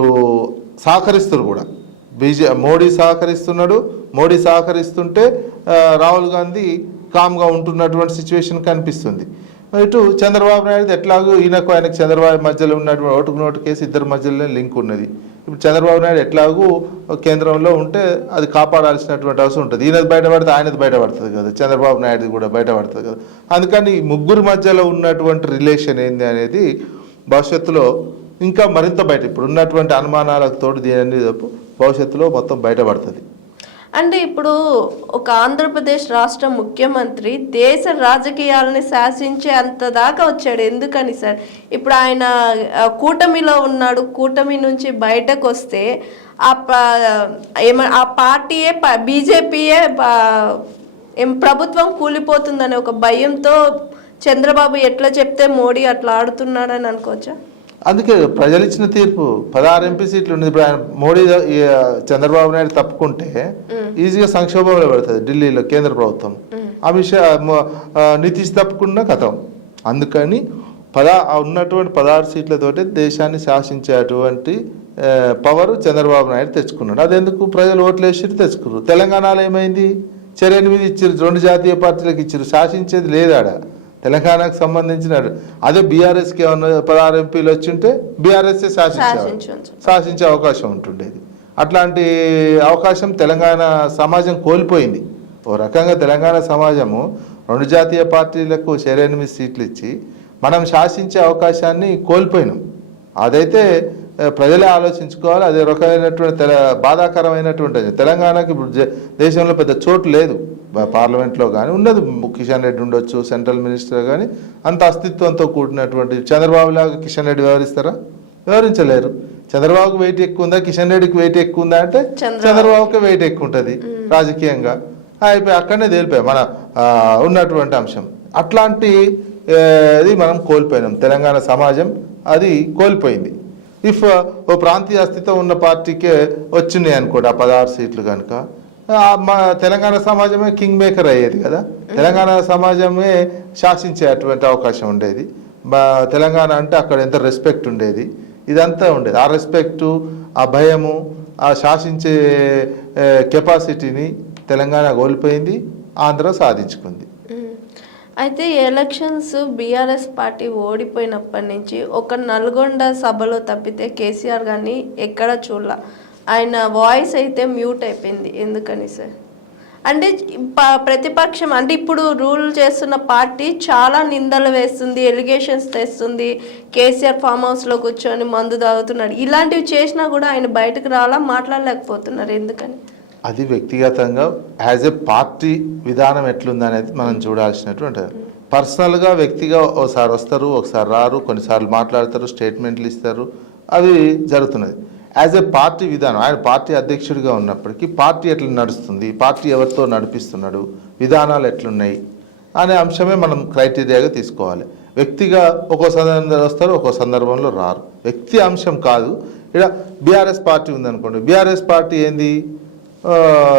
సహకరిస్తారు కూడా, మోడీ సహకరిస్తున్నాడు. మోడీ సహకరిస్తుంటే రాహుల్ గాంధీ కామ్గా ఉంటున్నటువంటి సిచ్యువేషన్ కనిపిస్తుంది. ఇటు చంద్రబాబు నాయుడు ఎట్లాగో ఆయనకు చంద్రబాబు మధ్యలో ఉన్నటువంటి ఓటుకు నోటు కేసు ఇద్దరి మధ్యలోనే లింక్ ఉన్నది. ఇప్పుడు చంద్రబాబు నాయుడు ఎట్లాగూ కేంద్రంలో ఉంటే అది కాపాడాల్సినటువంటి అవసరం ఉంటుంది. ఈయనది బయటపడితే ఆయనది బయటపడుతుంది కదా, చంద్రబాబు నాయుడు కూడా బయటపడుతుంది కదా. అందుకని ముగ్గురు మధ్యలో ఉన్నటువంటి రిలేషన్ ఏంది అనేది భవిష్యత్తులో ఇంకా మరింత బయట, ఇప్పుడు ఉన్నటువంటి అనుమానాలకు తోడు దీని భవిష్యత్తులో మొత్తం బయటపడుతుంది. అంటే ఇప్పుడు ఒక ఆంధ్రప్రదేశ్ రాష్ట్ర ముఖ్యమంత్రి దేశ రాజకీయాలని శాసించే అంత దాకా వచ్చాడు. ఎందుకని సార్? ఇప్పుడు ఆయన కూటమిలో ఉన్నాడు, కూటమి నుంచి బయటకు వస్తే ఆ పార్టీయే బీజేపీయే ప్రభుత్వం కూలిపోతుందనే ఒక భయంతో చంద్రబాబు ఎట్లా చెప్తే మోడీ అట్లా ఆడుతున్నాడని అనుకోవచ్చా? అందుకే ప్రజలు ఇచ్చిన తీర్పు 16 ఎంపీ సీట్లు ఉంది. ఇప్పుడు ఆయన మోడీ చంద్రబాబు నాయుడు తప్పుకుంటే ఈజీగా సంక్షోభంలో పెడుతుంది ఢిల్లీలో కేంద్ర ప్రభుత్వం. అమిత్ షా నితీష్ తప్పుకున్న కథం. అందుకని ఉన్నటువంటి 16 సీట్లతోటి దేశాన్ని శాసించేటువంటి పవర్ చంద్రబాబు నాయుడు తెచ్చుకున్నాడు. అదెందుకు ప్రజలు ఓట్లు వేసి తెచ్చుకున్నారు. తెలంగాణలో ఏమైంది? చర్య 8 ఇచ్చారు, 2 జాతీయ పార్టీలకు ఇచ్చారు, శాసించేది లేదాడ. తెలంగాణకు సంబంధించిన అదే బీఆర్ఎస్కి ఏమన్నా 16 ఎంపీలు వచ్చి ఉంటే బీఆర్ఎస్ఏ శాసించే అవకాశం ఉంటుండేది. అట్లాంటి అవకాశం తెలంగాణ సమాజం కోల్పోయింది. ఓ రకంగా తెలంగాణ సమాజము 2 జాతీయ పార్టీలకు 8 సీట్లు ఇచ్చి మనం శాసించే అవకాశాన్ని కోల్పోయినాం. అదైతే ప్రజలే ఆలోచించుకోవాలి. అదే రకమైనటువంటి బాధాకరమైనటువంటి తెలంగాణకి ఇప్పుడు దేశంలో పెద్ద చోటు లేదు. పార్లమెంట్లో కానీ ఉన్నది, కిషన్ రెడ్డి ఉండొచ్చు సెంట్రల్ మినిస్టర్, కానీ అంత అస్తిత్వంతో కూడినటువంటి చంద్రబాబు లాగా కిషన్ రెడ్డి వ్యవహరిస్తారా? వ్యవహరించలేరు. చంద్రబాబుకి వెయిట్ ఎక్కువ ఉందా, కిషన్ రెడ్డికి వెయిట్ ఎక్కువ ఉందా అంటే చంద్రబాబుకి వెయిట్ ఎక్కువ ఉంటుంది రాజకీయంగా. అయిపోయి అక్కడనే తేలిపోయాయి మన ఉన్నటువంటి అంశం. అట్లాంటి ఇది మనం కోల్పోయినాం. తెలంగాణ సమాజం అది కోల్పోయింది. ఇఫ్ ఓ ప్రాంతీయ అస్తిత్వం ఉన్న పార్టీకే వచ్చినాయి అనుకోండి ఆ 16 సీట్లు కనుక, మా తెలంగాణ సమాజమే కింగ్ మేకర్ అయ్యేది కదా. తెలంగాణ సమాజమే శాసించే అటువంటి అవకాశం ఉండేది. తెలంగాణ అంటే అక్కడ ఎంత రెస్పెక్ట్ ఉండేది, ఇదంతా ఉండేది. ఆ రెస్పెక్టు, ఆ భయము, ఆ శాసించే కెపాసిటీని తెలంగాణ కోల్పోయింది, ఆంధ్ర సాధించుకుంది. అయితే ఎలక్షన్స్ బీఆర్ఎస్ పార్టీ ఓడిపోయినప్పటి నుంచి ఒక నల్గొండ సభలో తప్పితే కేసీఆర్ గారిని ఎక్కడ చూడాల. ఆయన వాయిస్ అయితే మ్యూట్ అయిపోయింది. ఎందుకని సార్? అంటే ప్రతిపక్షం అంటే ఇప్పుడు రూల్ చేస్తున్న పార్టీ చాలా నిందలు వేస్తుంది, ఎలిగేషన్స్ తెస్తుంది. కేసీఆర్ ఫామ్ హౌస్లో కూర్చొని మందు తాగుతున్నాడు, ఇలాంటివి చేసినా కూడా ఆయన బయటకు రాలా, మాట్లాడలేకపోతున్నారు. ఎందుకని? అది వ్యక్తిగతంగా యాజ్ ఎ పార్టీ విధానం ఎట్లుందనేది మనం చూడాల్సినటువంటి. పర్సనల్గా వ్యక్తిగా ఒకసారి వస్తారు, ఒకసారి రారు, కొన్నిసార్లు మాట్లాడతారు, స్టేట్మెంట్లు ఇస్తారు, అవి జరుగుతున్నది. యాజ్ ఎ పార్టీ విధానం, ఆయన పార్టీ అధ్యక్షుడిగా ఉన్నప్పటికీ పార్టీ ఎట్లా నడుస్తుంది, పార్టీ ఎవరితో నడిపిస్తున్నాడు, విధానాలు ఎట్లున్నాయి అనే అంశమే మనం క్రైటీరియాగా తీసుకోవాలి. వ్యక్తిగా ఒక్కో సందర్భంలో వస్తారు, ఒక్కో సందర్భంలో రారు. వ్యక్తి అంశం కాదు. ఇక్కడ బీఆర్ఎస్ పార్టీ ఉందనుకోండి, బీఆర్ఎస్ పార్టీ ఏంది,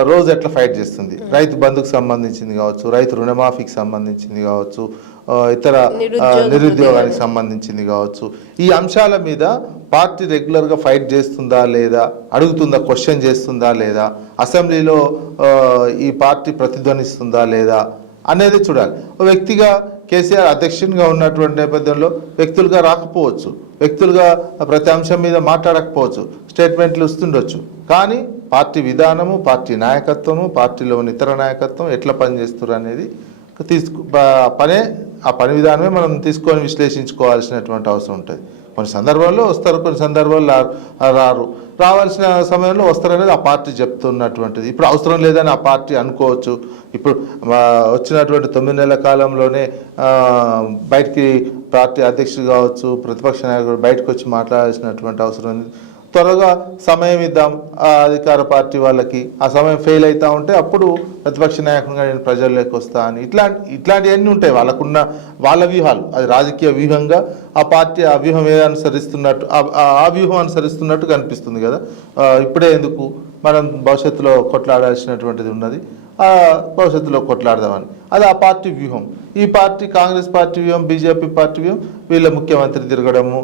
రోజు ఎట్లా ఫైట్ చేస్తుంది, రైతు బంధుకు సంబంధించింది కావచ్చు, రైతు రుణమాఫీకి సంబంధించింది కావచ్చు, ఇతర నిరుద్యోగానికి సంబంధించింది కావచ్చు, ఈ అంశాల మీద పార్టీ రెగ్యులర్గా ఫైట్ చేస్తుందా లేదా, అడుగుతుందా, క్వశ్చన్ చేస్తుందా లేదా, అసెంబ్లీలో ఈ పార్టీ ప్రతిధ్వనిస్తుందా లేదా అనేది చూడాలి. వ్యక్తిగా కేసీఆర్ అధ్యక్షునిగా ఉన్నటువంటి నేపథ్యంలో వ్యక్తులుగా రాకపోవచ్చు, వ్యక్తులుగా ప్రతి అంశం మీద మాట్లాడకపోవచ్చు, స్టేట్మెంట్లు ఇస్తుండొచ్చు. కానీ పార్టీ విధానము, పార్టీ నాయకత్వము, పార్టీలోని ఇతర నాయకత్వం ఎట్లా పనిచేస్తారు అనేది ఆ పని విధానమే మనం తీసుకొని విశ్లేషించుకోవాల్సినటువంటి అవసరం ఉంటుంది. కొన్ని సందర్భాల్లో వస్తారు, కొన్ని సందర్భాల్లో రారు. రావాల్సిన సమయంలో వస్తారనేది ఆ పార్టీ చెప్తున్నటువంటిది. ఇప్పుడు అవసరం లేదని ఆ పార్టీ అనుకోవచ్చు. ఇప్పుడు వచ్చినటువంటి 9 నెలల కాలంలోనే బయటికి పార్టీ అధ్యక్షుడు కావచ్చు, ప్రతిపక్ష నాయకుడు బయటకు వచ్చి మాట్లాడాల్సినటువంటి అవసరం ఉంది. త్వరగా సమయం ఇద్దాం ఆ అధికార పార్టీ వాళ్ళకి. ఆ సమయం ఫెయిల్ అవుతా ఉంటే అప్పుడు ప్రతిపక్ష నాయకునిగా నేను ప్రజల్లోకి వస్తా అని ఇట్లాంటివన్నీ ఉంటాయి. వాళ్ళ వ్యూహాలు, అది రాజకీయ వ్యూహంగా ఆ పార్టీ ఆ వ్యూహం అనుసరిస్తున్నట్టు ఆ వ్యూహం అనుసరిస్తున్నట్టు కనిపిస్తుంది కదా. ఇప్పుడే ఎందుకు, మనం భవిష్యత్తులో కొట్లాడాల్సినటువంటిది ఉన్నది, భవిష్యత్తులో కొట్లాడదామని. అది ఆ పార్టీ వ్యూహం. ఈ పార్టీ కాంగ్రెస్ పార్టీ వ్యూహం, బీజేపీ పార్టీ వ్యూహం, వీళ్ళ ముఖ్యమంత్రి తిరగడము,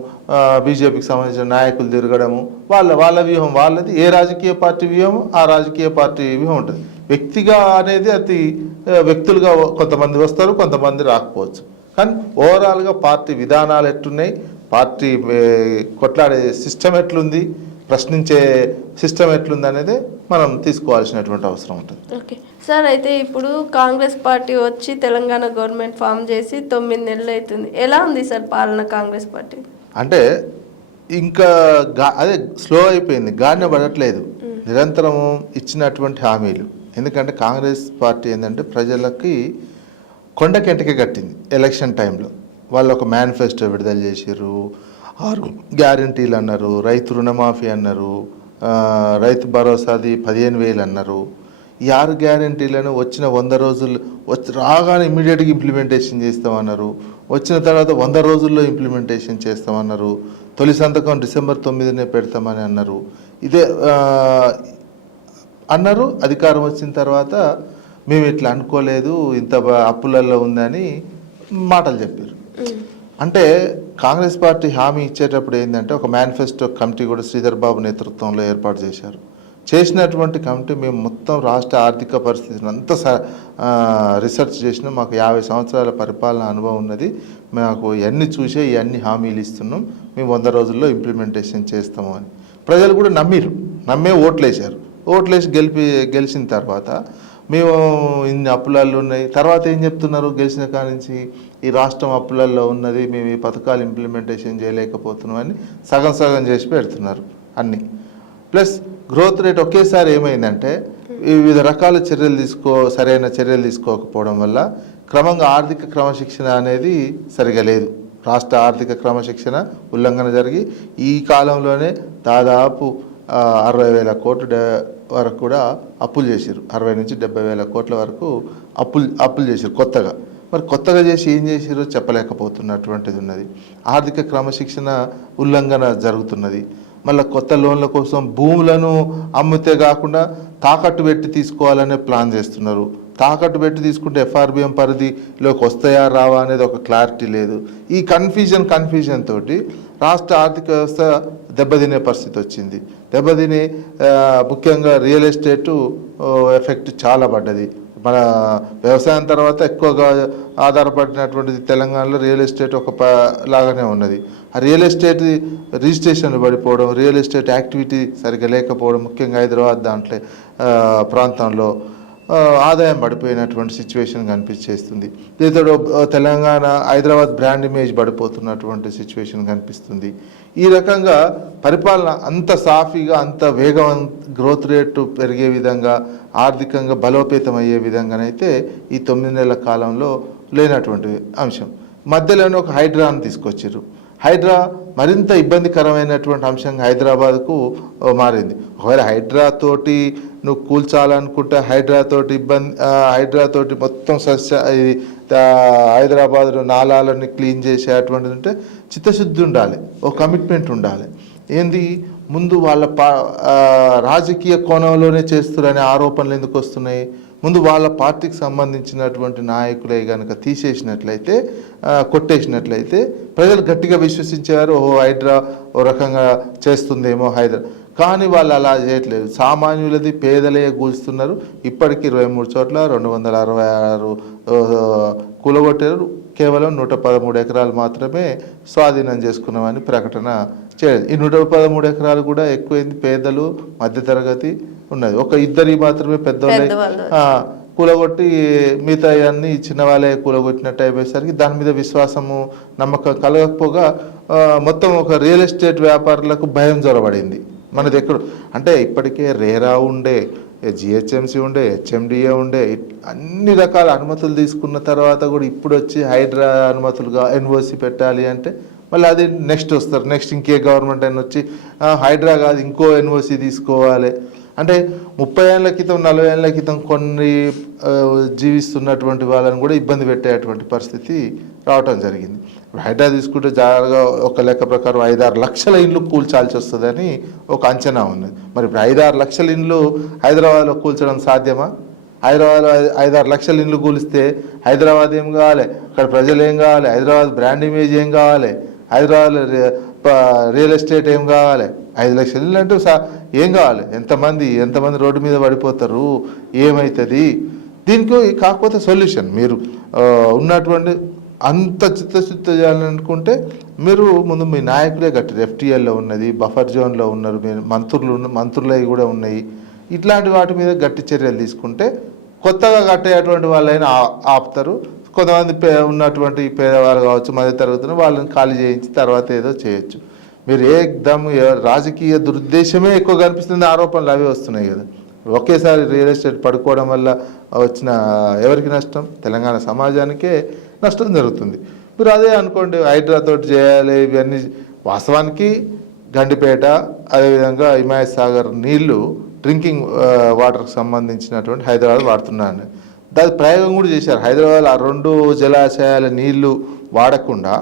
బీజేపీకి సంబంధించిన నాయకులు తిరగడము, వాళ్ళ వ్యూహం వాళ్ళది. ఏ రాజకీయ పార్టీ వ్యూహం ఆ రాజకీయ పార్టీ వ్యూహం ఉంటుంది. వ్యక్తిగా అనేది అది వ్యక్తులుగా కొంతమంది వస్తారు, కొంతమంది రాకపోవచ్చు. కానీ ఓవరాల్గా పార్టీ విధానాలు ఎట్లున్నాయి, పార్టీ కొట్లాడే సిస్టమ్ ఎట్లుంది, ప్రశ్నించే సిస్టమ్ ఎట్లుంది అనేది మనం తీసుకోవాల్సినటువంటి అవసరం ఉంటుంది. ఓకే సార్, అయితే ఇప్పుడు కాంగ్రెస్ పార్టీ వచ్చి తెలంగాణ గవర్నమెంట్ ఫామ్ చేసి 9 నెలలు అవుతుంది. ఎలా ఉంది సార్ పాలన కాంగ్రెస్ పార్టీ? అంటే ఇంకా అదే స్లో అయిపోయింది, గాడిన పడట్లేదు. నిరంతరము ఇచ్చినటువంటి హామీలు. ఎందుకంటే కాంగ్రెస్ పార్టీ ఏంటంటే ప్రజలకి కొండకెంటకే కట్టింది. ఎలక్షన్ టైంలో వాళ్ళు ఒక మేనిఫెస్టో విడుదల చేసారు, 6 గ్యారంటీలు అన్నారు, రైతు రుణమాఫీ అన్నారు, రైతు భరోసాది 15,000 అన్నారు. ఈ 6 గ్యారంటీలను వచ్చిన 100 రోజులు రాగానే ఇమ్మీడియట్గా ఇంప్లిమెంటేషన్ చేస్తామన్నారు. వచ్చిన తర్వాత 100 రోజుల్లో ఇంప్లిమెంటేషన్ చేస్తామన్నారు. తొలి సంతకం డిసెంబర్ 9నే పెడతామని అన్నారు. ఇదే అన్నారు. అధికారం వచ్చిన తర్వాత మేము ఇట్లా అనుకోలేదు, ఇంత అప్పులలో ఉందని మాటలు చెప్పారు. అంటే కాంగ్రెస్ పార్టీ హామీ ఇచ్చేటప్పుడు ఏంటంటే ఒక మేనిఫెస్టో కమిటీ కూడా శ్రీధర్ బాబు నేతృత్వంలో ఏర్పాటు చేశారు. చేసినటువంటి కమిటీ మేము మొత్తం రాష్ట్ర ఆర్థిక పరిస్థితిని అంతా రీసెర్చ్ చేసినా, మాకు 50 సంవత్సరాల పరిపాలన అనుభవం ఉన్నది, మాకు ఇవన్నీ చూసే ఇవన్నీ హామీలు ఇస్తున్నాం, మేము 100 రోజుల్లో ఇంప్లిమెంటేషన్ చేస్తాము అని ప్రజలు కూడా నమ్మే ఓట్లేశారు. ఓట్లేసి గెలిచిన తర్వాత మేము ఇన్ని అప్పులలో ఉన్నాయి, తర్వాత ఏం చెప్తున్నారు, గెలిచిన కాడి నుంచి ఈ రాష్ట్రం అప్పులలో ఉన్నది, మేము ఈ పథకాలు ఇంప్లిమెంటేషన్ చేయలేకపోతున్నాం అని సగం చేసి పెడుతున్నారు అన్నీ. ప్లస్ గ్రోత్ రేట్ ఒకేసారి ఏమైందంటే వివిధ రకాల సరైన చర్యలు తీసుకోకపోవడం వల్ల క్రమంగా ఆర్థిక క్రమశిక్షణ అనేది సరిగా లేదు. రాష్ట్ర ఆర్థిక క్రమశిక్షణ ఉల్లంఘన జరిగి ఈ కాలంలోనే దాదాపు 60,000 కోట్ల వరకు కూడా అప్పులు చేశారు. 60 నుంచి 70,000 కోట్ల వరకు అప్పులు చేశారు కొత్తగా. మరి కొత్తగా చేసి ఏం చేశారో చెప్పలేకపోతున్నటువంటిది ఉన్నది. ఆర్థిక క్రమశిక్షణ ఉల్లంఘన జరుగుతున్నది. మళ్ళీ కొత్త లోన్ల కోసం భూములను అమ్మితే కాకుండా తాకట్టు పెట్టి తీసుకోవాలనే ప్లాన్ చేస్తున్నారు. తాకట్టు పెట్టి తీసుకుంటే ఎఫ్ఆర్బిఎం పరిధిలోకి వస్తాయా రావా అనేది ఒక క్లారిటీ లేదు. ఈ కన్ఫ్యూజన్ తోటి రాష్ట్ర ఆర్థిక వ్యవస్థ దెబ్బతినే పరిస్థితి వచ్చింది. ముఖ్యంగా రియల్ ఎస్టేటు ఎఫెక్ట్ చాలా పడ్డది. మన వ్యవసాయం తర్వాత ఎక్కువగా ఆధారపడినటువంటిది తెలంగాణలో రియల్ ఎస్టేట్ లాగానే ఉన్నది. ఆ రియల్ ఎస్టేట్ రిజిస్ట్రేషన్లు పడిపోవడం, రియల్ ఎస్టేట్ యాక్టివిటీ సరిగ్గా లేకపోవడం, ముఖ్యంగా హైదరాబాద్ ప్రాంతంలో ఆదాయం పడిపోయినటువంటి సిచ్యువేషన్ కనిపించేస్తుంది. దీంతో తెలంగాణ హైదరాబాద్ బ్రాండ్ ఇమేజ్ పడిపోతున్నటువంటి సిచ్యువేషన్ కనిపిస్తుంది. ఈ రకంగా పరిపాలన అంత సాఫీగా, అంత గ్రోత్ రేటు పెరిగే విధంగా, ఆర్థికంగా బలోపేతం అయ్యే విధంగానైతే ఈ 9 నెలల కాలంలో లేనటువంటి అంశం. మధ్యలోనే ఒక హైడ్రాను తీసుకొచ్చారు. హైడ్రా మరింత ఇబ్బందికరమైనటువంటి అంశంగా హైదరాబాద్కు మారింది. ఒకవేళ హైడ్రా తోటి నువ్వు కూల్చాలనుకుంటే హైడ్రా తోటి మొత్తం హైదరాబాద్ నాలాలని క్లీన్ చేసేటువంటిది ఉంటే చిత్తశుద్ధి ఉండాలి, ఒక కమిట్మెంట్ ఉండాలి. ఏంది ముందు వాళ్ళ రాజకీయ కోణంలోనే చేస్తున్నారనే ఆరోపణలు ఎందుకు వస్తున్నాయి? ముందు వాళ్ళ పార్టీకి సంబంధించినటువంటి నాయకులే కనుక తీసేసినట్లయితే, కొట్టేసినట్లయితే ప్రజలు గట్టిగా విశ్వసించారు, హైడ్రా ఓ రకంగా చేస్తుందేమో హైడ్రా. కానీ వాళ్ళు అలా చేయట్లేదు. సామాన్యులది పేదలే కూల్స్తున్నారు. ఇప్పటికీ 23 చోట్ల 266 కూలగొట్టారు. కేవలం 113 ఎకరాలు మాత్రమే స్వాధీనం చేసుకున్నామని ప్రకటన చేయలేదు. ఈ 113 ఎకరాలు కూడా ఎక్కువైంది పేదలు, మధ్యతరగతి ఉన్నది. ఒక ఇద్దరి మాత్రమే పెద్దవాళ్ళు కూలగొట్టి మిగతా అన్ని చిన్న వాళ్ళే కూలగొట్టినట్టు అయిపోయేసరికి దాని మీద విశ్వాసము నమ్మకం కలగకపోగా మొత్తం ఒక రియల్ ఎస్టేట్ వ్యాపారులకు భయం జ్వరబడింది. మనది ఎక్కడ అంటే ఇప్పటికే రేరా ఉండే, జిహెచ్ఎంసీ ఉండే, హెచ్ఎండిఏ ఉండే, అన్ని రకాల అనుమతులు తీసుకున్న తర్వాత కూడా ఇప్పుడు వచ్చి హైడ్రా అనుమతులుగా ఎన్ఓసి పెట్టాలి అంటే మళ్ళీ అది నెక్స్ట్ వస్తారు. నెక్స్ట్ ఇంకే గవర్నమెంట్ అయినా వచ్చి హైడ్రా కాదు ఇంకో ఎన్ఓసి తీసుకోవాలి అంటే 30 ఏళ్ల క్రితం 40 ఏళ్ల క్రితం కొన్ని జీవిస్తున్నటువంటి వాళ్ళని కూడా ఇబ్బంది పెట్టేటువంటి పరిస్థితి రావటం జరిగింది. హైడ్రా తీసుకుంటే జాగ్రత్తగా ఒక లెక్క ప్రకారం 5-6 లక్షల ఇండ్లు కూల్చాల్సి వస్తుందని ఒక అంచనా ఉన్నది. మరి ఇప్పుడు 5-6 లక్షల ఇండ్లు హైదరాబాద్లో కూల్చడం సాధ్యమా? హైదరాబాద్లో 5-6 లక్షల ఇండ్లు కూలిస్తే హైదరాబాద్ ఏం కావాలి, అక్కడ ప్రజలు ఏం కావాలి, హైదరాబాద్ బ్రాండ్ ఇమేజ్ ఏం కావాలి, హైదరాబాద్ రియల్ ఎస్టేట్ ఏం కావాలి, 5 లక్షల ఇల్లు అంటే ఏం కావాలి, ఎంతమంది రోడ్డు మీద పడిపోతారు, ఏమవుతుంది? దీనికి కాకపోతే సొల్యూషన్ మీరు ఉన్నటువంటి అంత చిత్తశుద్ధి చేయాలనుకుంటే మీరు ముందు మీ నాయకులే కట్టారు. ఎఫ్టీఎల్లో ఉన్నది, బఫర్ జోన్లో ఉన్నారు, మీరు మంత్రులవి కూడా ఉన్నాయి. ఇట్లాంటి వాటి మీద గట్టి చర్యలు తీసుకుంటే కొత్తగా కట్టేటువంటి వాళ్ళైనా ఆపుతారు. కొంతమంది ఉన్నటువంటి పేదవాళ్ళు కావచ్చు, మధ్య తరగతిని వాళ్ళని ఖాళీ చేయించి తర్వాత ఏదో చేయొచ్చు. మీరు ఏకదమ్ రాజకీయ దురుద్దేశమే ఎక్కువ కనిపిస్తుంది, ఆరోపణలు అవే వస్తున్నాయి కదా. ఒకేసారి రియల్ ఎస్టేట్ పడుకోవడం వల్ల వచ్చిన ఎవరికి నష్టం? తెలంగాణ సమాజానికే నష్టం జరుగుతుంది. మీరు అదే అనుకోండి, హైడ్రాతో చేయాలి ఇవన్నీ. వాస్తవానికి గండిపేట అదేవిధంగా హిమాయత్ సాగర్ నీళ్లు డ్రింకింగ్ వాటర్కి సంబంధించినటువంటి హైదరాబాద్ వాడుతున్నాను. దాని ప్రయోగం కూడా చేశారు. హైదరాబాద్ ఆ 2 జలాశయాల నీళ్లు వాడకుండా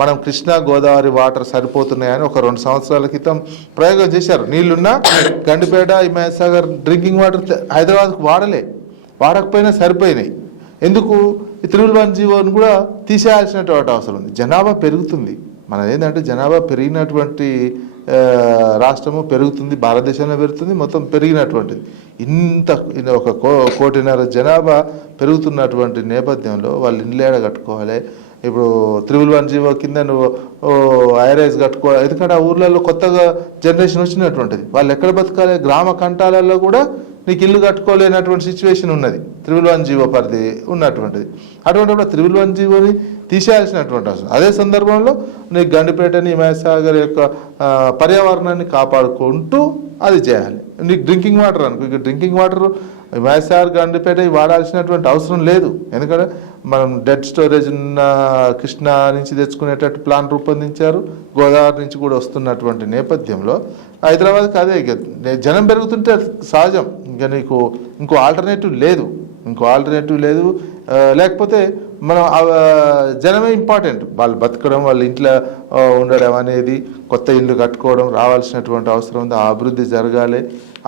మనం కృష్ణా గోదావరి వాటర్ సరిపోతున్నాయని ఒక 2 సంవత్సరాల క్రితం ప్రయోగం చేశారు. నీళ్లున్నా గండిపేట హిమాయత్ సాగర్ డ్రింకింగ్ వాటర్ హైదరాబాద్కు వాడకపోయినా సరిపోయినాయి. ఎందుకు? ఈ 311 కూడా తీసేయాల్సినటువంటి అవసరం ఉంది. జనాభా పెరుగుతుంది. మనది ఏంటంటే జనాభా పెరిగినటువంటి రాష్ట్రము పెరుగుతుంది, భారతదేశంలో పెరుగుతుంది, మొత్తం పెరిగినటువంటిది. ఇంత 1.5 కోటి జనాభా పెరుగుతున్నటువంటి నేపథ్యంలో వాళ్ళు ఇండ్లేడ కట్టుకోవాలి. ఇప్పుడు 311 కింద నువ్వు ఐరైజ్ కట్టుకోవాలి. ఎందుకంటే ఆ ఊర్లలో కొత్తగా జనరేషన్ వచ్చినటువంటిది. వాళ్ళు ఎక్కడ బతకాలి? గ్రామ కంటాలలో కూడా నీకు ఇల్లు కట్టుకోలేనటువంటి సిచ్యువేషన్ ఉన్నది 311 పరిధి ఉన్నటువంటిది. అటువంటిప్పుడు 311 తీసేయాల్సినటువంటి అవసరం. అదే సందర్భంలో నీకు గండిపేటని హిమాయత్ సాగర్ యొక్క పర్యావరణాన్ని కాపాడుకుంటూ అది చేయాలి. నీకు డ్రింకింగ్ వాటర్ అనుకో, ఇక డ్రింకింగ్ వాటర్ హిమాయత్ సాగర్ గండిపేట వాడాల్సినటువంటి అవసరం లేదు. ఎందుకంటే మనం డెడ్ స్టోరేజ్ ఉన్న కృష్ణా నుంచి తెచ్చుకునేటట్టు ప్లాన్ రూపొందించారు. గోదావరి నుంచి కూడా వస్తున్నటువంటి నేపథ్యంలో హైదరాబాద్కి అదే ఇక జనం పెరుగుతుంటే సహజం. ఇంకా నీకు ఇంకో ఆల్టర్నేటివ్ లేదు. లేకపోతే మనం జనమే ఇంపార్టెంట్. వాళ్ళు బతకడం, వాళ్ళ ఇంట్లో ఉండడం అనేది, కొత్త ఇల్లు కట్టుకోవడం రావాల్సినటువంటి అవసరం ఉంది. ఆ అభివృద్ధి జరగాలి.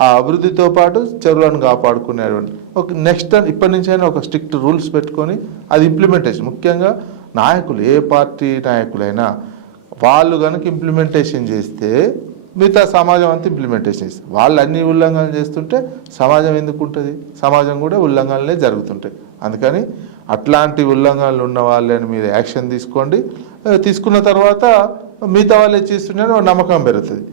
ఆ అభివృద్ధితో పాటు చెరువులను కాపాడుకునేటువంటి ఒక నెక్స్ట్ ఇప్పటి నుంచైనా ఒక స్ట్రిక్ట్ రూల్స్ పెట్టుకొని అది ఇంప్లిమెంటేషన్, ముఖ్యంగా నాయకులు, ఏ పార్టీ నాయకులైనా వాళ్ళు కనుక ఇంప్లిమెంటేషన్ చేస్తే మిగతా సమాజం అంతా ఇంప్లిమెంటేషన్ చేస్తారు. వాళ్ళు అన్ని ఉల్లంఘనలు చేస్తుంటే సమాజం ఎందుకు ఉంటుంది? సమాజం కూడా ఉల్లంఘనలే జరుగుతుంటాయి. అందుకని అట్లాంటి ఉల్లంఘనలు ఉన్న వాళ్ళని మీద యాక్షన్ తీసుకోండి. తీసుకున్న తర్వాత మిగతా వాళ్ళే చేస్తుంటే నమ్మకం పెరుగుతుంది.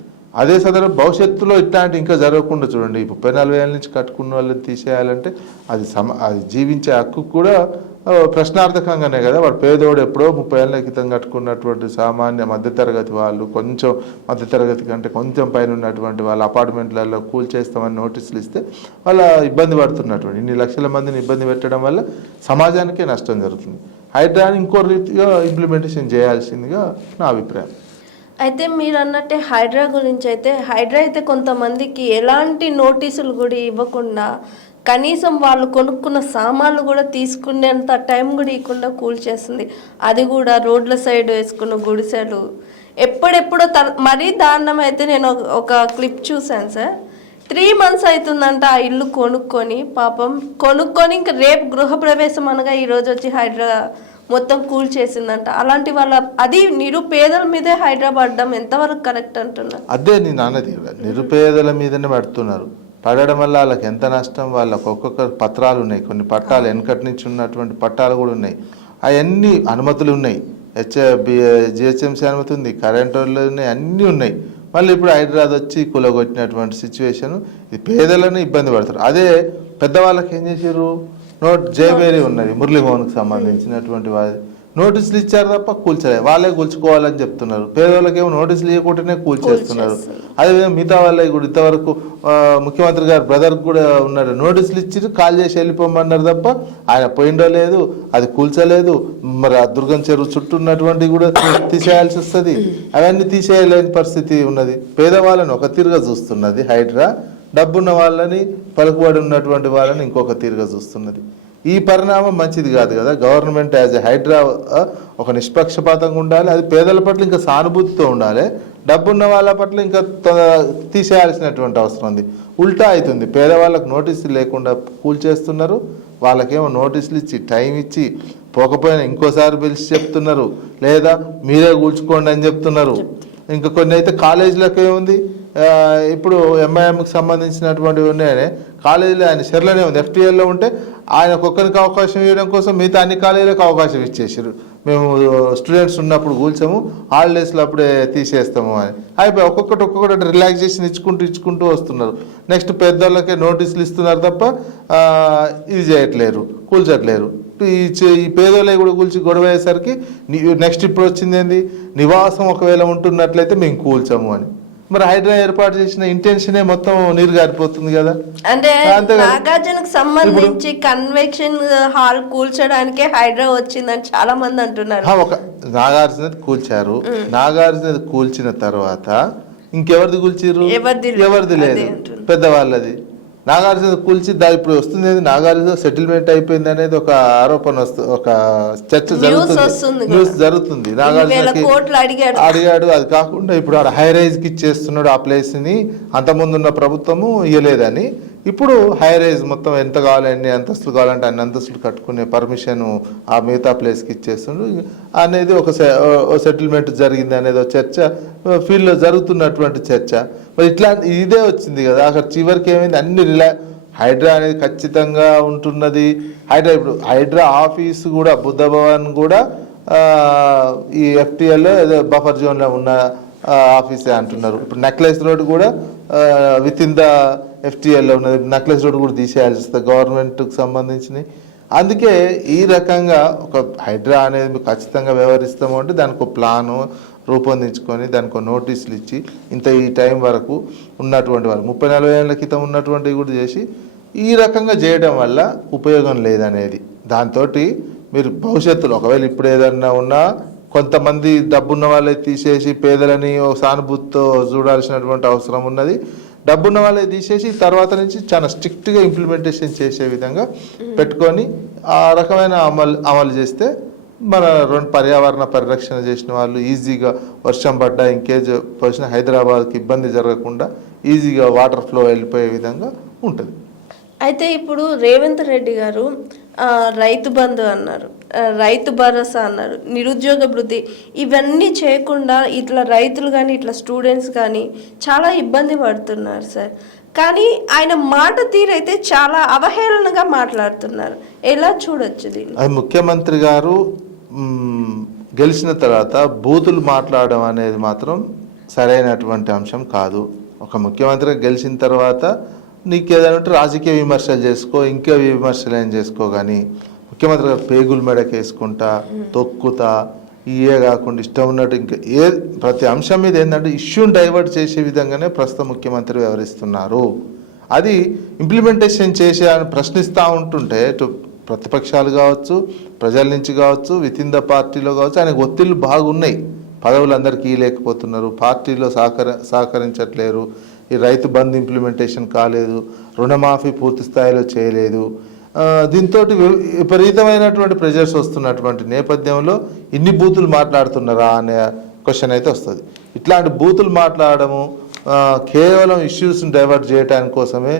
అదే సందర్భం భవిష్యత్తులో ఇట్లాంటి ఇంకా జరగకుండా చూడండి. 30-40 ఏళ్ళ నుంచి కట్టుకున్న వాళ్ళని తీసేయాలంటే అది జీవించే హక్కు కూడా ప్రశ్నార్థకంగానే కదా. వాడు పేదోడు ఎప్పుడో 30 ఏళ్ళ క్రితం కట్టుకున్నటువంటి సామాన్య మధ్యతరగతి వాళ్ళు, కొంచెం మధ్యతరగతి కంటే కొంచెం పైన ఉన్నటువంటి వాళ్ళు అపార్ట్మెంట్లలో కూల్చేస్తామని నోటీసులు ఇస్తే వాళ్ళ ఇబ్బంది పడుతున్నటువంటి ఇన్ని లక్షల మందిని ఇబ్బంది పెట్టడం వల్ల సమాజానికే నష్టం జరుగుతుంది. హైడ్రాని ఇంకో రీతిగా ఇంప్లిమెంటేషన్ చేయాల్సిందిగా నా అభిప్రాయం. అయితే మీరు అన్నట్టే హైడ్రా గురించి అయితే కొంతమందికి ఎలాంటి నోటీసులు కూడా ఇవ్వకుండా కనీసం వాళ్ళు కొనుక్కున్న సామాన్లు కూడా తీసుకునేంత టైం కూడా ఇవ్వకుండా కూల్చేస్తుంది. అది కూడా రోడ్ల సైడ్ వేసుకున్న గుడిసెలు ఎప్పుడెప్పుడో మరీ దారుణం. అయితే నేను ఒక క్లిప్ చూశాను సార్. 3 months అవుతుందంట ఆ ఇల్లు కొనుక్కొని ఇంకా రేపు గృహప్రవేశం అనగా ఈరోజు వచ్చి హైడ్రా మొత్తం కూల్చేసిందంట. అలాంటి వాళ్ళ అది నిరుపేదల మీదే హైదరాబాద్ ఎంతవరకు కరెక్ట్ అంటున్నారు? అదే నేను అన్నది, నిరుపేదల మీదనే పడుతున్నారు. పడడం వల్ల వాళ్ళకి ఎంత నష్టం. వాళ్ళకి ఒక్కొక్క పత్రాలు ఉన్నాయి, కొన్ని పట్టాలు వెనకటి నుంచి ఉన్నటువంటి పట్టాలు కూడా ఉన్నాయి. అవన్నీ అనుమతులు ఉన్నాయి, జిహెచ్ఎంసీ అనుమతి ఉంది, కరెంట్ వాళ్ళు ఉన్నాయి, అన్నీ ఉన్నాయి. మళ్ళీ ఇప్పుడు హైదరాబాద్ వచ్చి కూలగొట్టినటువంటి సిచ్యువేషన్. ఇది పేదలను ఇబ్బంది పడతారు. అదే పెద్దవాళ్ళకి ఏం చేశారు? జయబేరి ఉన్నది మురళీమోహన్కి సంబంధించినటువంటి వారి నోటీసులు ఇచ్చారు తప్ప కూల్చలేదు, వాళ్ళే కూల్చుకోవాలని చెప్తున్నారు. పేదవాళ్ళకేమో నోటీసులు ఇవ్వకుండానే కూల్చేస్తున్నారు. అదేవిధంగా మిగతా వాళ్ళకి కూడా ఇంతవరకు ముఖ్యమంత్రి గారు బ్రదర్కి కూడా ఉన్నారు, నోటీసులు ఇచ్చి కాల్ చేసి వెళ్ళిపోమన్నారు తప్ప ఆయన పోయిండో లేదు, అది కూల్చలేదు. మరి ఆ దుర్గం చెరువు చుట్టూ ఉన్నటువంటి కూడా తీసేయాల్సి వస్తుంది, అవన్నీ తీసేయలేని పరిస్థితి ఉన్నది. పేదవాళ్ళని ఒక తీరుగా చూస్తున్నది హైడ్రా, డబ్బున్న వాళ్ళని పలుకుబడి ఉన్నటువంటి వాళ్ళని ఇంకొక తీరుగా చూస్తున్నది. ఈ పరిణామం మంచిది కాదు కదా. గవర్నమెంట్ యాజ్ ఎ హైడ్రా ఒక నిష్పక్షపాతంగా ఉండాలి, అది పేదల పట్ల ఇంకా సానుభూతితో ఉండాలి, డబ్బున్న వాళ్ళ పట్ల ఇంకా తీసేయాల్సినటువంటి అవసరం ఉంది. ఉల్టా అవుతుంది, పేదవాళ్ళకు నోటీసులు లేకుండా కూల్చేస్తున్నారు, వాళ్ళకేమో నోటీసులు ఇచ్చి టైం ఇచ్చి పోకపోయినా ఇంకోసారి పిలిచి చెప్తున్నారు, లేదా మీరే కూల్చుకోండి అని చెప్తున్నారు. ఇంకా కొన్ని అయితే కాలేజీలకు ఏముంది, ఇప్పుడు ఎంఐఎంకి సంబంధించినటువంటివి ఉన్నాయని కాలేజీలో ఆయన షెర్లోనే ఉంది, FTLలో ఉంటే ఆయన ఒక్కొక్కరికి అవకాశం ఇవ్వడం కోసం మిగతా అన్ని కాలేజీలకు అవకాశం ఇచ్చేసారు. మేము స్టూడెంట్స్ ఉన్నప్పుడు కూల్చాము, హాలిడేస్లో అప్పుడే తీసేస్తాము అని అయిపోయి ఒక్కొక్కటి రిలాక్సేషన్ ఇచ్చుకుంటూ వస్తున్నారు. నెక్స్ట్ పెద్దోళ్ళకే నోటీసులు ఇస్తున్నారు తప్ప ఇది చేయట్లేరు, కూల్చట్లేరు. ఈ పేదోళ్ళకి కూడా కూల్చి గొడవ అయ్యేసరికి నెక్స్ట్ ఇప్పుడు వచ్చింది ఏంది, నివాసం ఒకవేళ ఉంటున్నట్లయితే మేము కూల్చాము అని. మరి హైడ్రా ఏర్పాటు చేసిన ఇంటెన్షనే మొత్తం నీరు గారిపోతుంది కదా. అంటే నాగార్జునకు సంబంధించి కన్వెన్షన్ హాల్ కూల్చడానికే హైడ్రా వచ్చిందని చాలా మంది అంటున్నారు. ఒక నాగార్జున కూల్చారు, నాగార్జున కూల్చిన తర్వాత ఇంకెవరిది కూల్చిర్రు, ఎవరిది లేదు, పెద్దవాళ్ళది. నాగార్జున కూల్చి ఇప్పుడు వస్తుంది నాగార్జున సెటిల్మెంట్ అయిపోయింది అనేది ఒక ఆరోపణ ఒక చర్చ జరుగుతుంది, న్యూస్ జరుగుతుంది. నాగార్జునకి అడిగాడు, అది కాకుండా ఇప్పుడు ఆడ హై రైజ్ కి ఇచ్చేస్తున్నాడు ఆ ప్లేస్ ని, అంతకుముందు ఉన్న ప్రభుత్వము ఇవ్వలేదని. ఇప్పుడు హై రైజ్ మొత్తం ఎంత కావాలి, ఎన్ని అంతస్తులు కావాలంటే అన్ని అంతస్తులు కట్టుకునే పర్మిషన్ ఆ మిగతా ప్లేస్కి ఇచ్చేస్తుండ్రు అనేది ఒక సెటిల్మెంట్ జరిగింది అనేది ఒక చర్చ ఫీల్డ్లో జరుగుతున్నటువంటి చర్చ. మరి ఇట్లాంటి ఇదే వచ్చింది కదా. అక్కడ చివరికి ఏమైంది, అన్ని హైడ్రా అనేది ఖచ్చితంగా ఉంటున్నది. ఇప్పుడు హైడ్రా ఆఫీసు కూడా బుద్ధ భవన్ కూడా ఈ FTL ఏదో బఫర్ జోన్లో ఉన్న ఆఫీసే అంటున్నారు. ఇప్పుడు నెక్లెస్ రోడ్ కూడా విత్ ఇన్ ద FTLలో ఉన్నది, నెక్లెస్ రోడ్ కూడా తీసేయాల్సి వస్తుంది గవర్నమెంట్కి సంబంధించినవి. అందుకే ఈ రకంగా ఒక హైడ్రా అనేది ఖచ్చితంగా వ్యవహరిస్తాము అంటే దానికి ఒక ప్లాను రూపొందించుకొని దానికి నోటీసులు ఇచ్చి ఇంత ఈ టైం వరకు ఉన్నటువంటి వాళ్ళు 30-40 ఏళ్ళ క్రితం ఉన్నటువంటివి కూడా చేసి ఈ రకంగా చేయడం వల్ల ఉపయోగం లేదనేది. దాంతో మీరు భవిష్యత్తులో ఒకవేళ ఇప్పుడు ఏదన్నా ఉన్నా కొంతమంది డబ్బున్న వాళ్ళే తీసేసి పేదలని సానుభూతితో చూడాల్సినటువంటి అవసరం ఉన్నది. డబ్బున్న వాళ్ళే తీసేసి తర్వాత నుంచి చాలా స్ట్రిక్ట్గా ఇంప్లిమెంటేషన్ చేసే విధంగా పెట్టుకొని ఆ రకమైన అమలు చేస్తే మన పర్యావరణ పరిరక్షణ చేసిన వాళ్ళు ఈజీగా వర్షం పడ్డా ఇంకేజ్ వచ్చిన హైదరాబాద్కి ఇబ్బంది జరగకుండా ఈజీగా వాటర్ ఫ్లో వెళ్ళిపోయే విధంగా ఉంటుంది. అయితే ఇప్పుడు రేవంత్ రెడ్డి గారు రైతు బంధు అన్నారు, రైతు భరోసా అన్నారు, నిరుద్యోగ వృద్ధి, ఇవన్నీ చేయకుండా ఇట్లా రైతులు కానీ ఇట్లా స్టూడెంట్స్ కానీ చాలా ఇబ్బంది పడుతున్నారు సార్. కానీ ఆయన మాట తీరైతే చాలా అవహేళనగా మాట్లాడుతున్నారు. ఎలా చూడొచ్చు దీన్ని? అది ముఖ్యమంత్రి గారు గెలిచిన తర్వాత బూతులు మాట్లాడడం అనేది మాత్రం సరైనటువంటి అంశం కాదు. ఒక ముఖ్యమంత్రిగా గెలిచిన తర్వాత నీకు ఏదైనా ఉంటే రాజకీయ విమర్శలు చేసుకో, ఇంకే విమర్శలు ఏం చేసుకో, కానీ ముఖ్యమంత్రి గారు పేగులు మెడకేసుకుంటా తొక్కుతా ఇవే కాకుండా ఇష్టం ఉన్నట్టు ఇంకా ప్రతి అంశం మీద ఏంటంటే ఇష్యూని డైవర్ట్ చేసే విధంగానే ప్రస్తుత ముఖ్యమంత్రి వ్యవహరిస్తున్నారు. అది ఇంప్లిమెంటేషన్ చేసే అని ప్రశ్నిస్తూ ఉంటుంటే ప్రతిపక్షాలు కావచ్చు, ప్రజల నుంచి కావచ్చు, విత్ ఇన్ ద పార్టీలో కావచ్చు, ఆయనకు ఒత్తిళ్ళు బాగున్నాయి. పదవులు అందరికీ లేకపోతున్నారు, పార్టీలో సహకరించట్లేరు, ఈ రైతు బంద్ ఇంప్లిమెంటేషన్ కాలేదు, రుణమాఫీ పూర్తి స్థాయిలో చేయలేదు. దీంతో విపరీతమైనటువంటి ప్రెజర్స్ వస్తున్నటువంటి నేపథ్యంలో ఇన్ని బూతులు మాట్లాడుతున్నారా అనే క్వశ్చన్ అయితే వస్తుంది. ఇట్లాంటి బూతులు మాట్లాడము కేవలం ఇష్యూస్ని డైవర్ట్ చేయడానికి కోసమే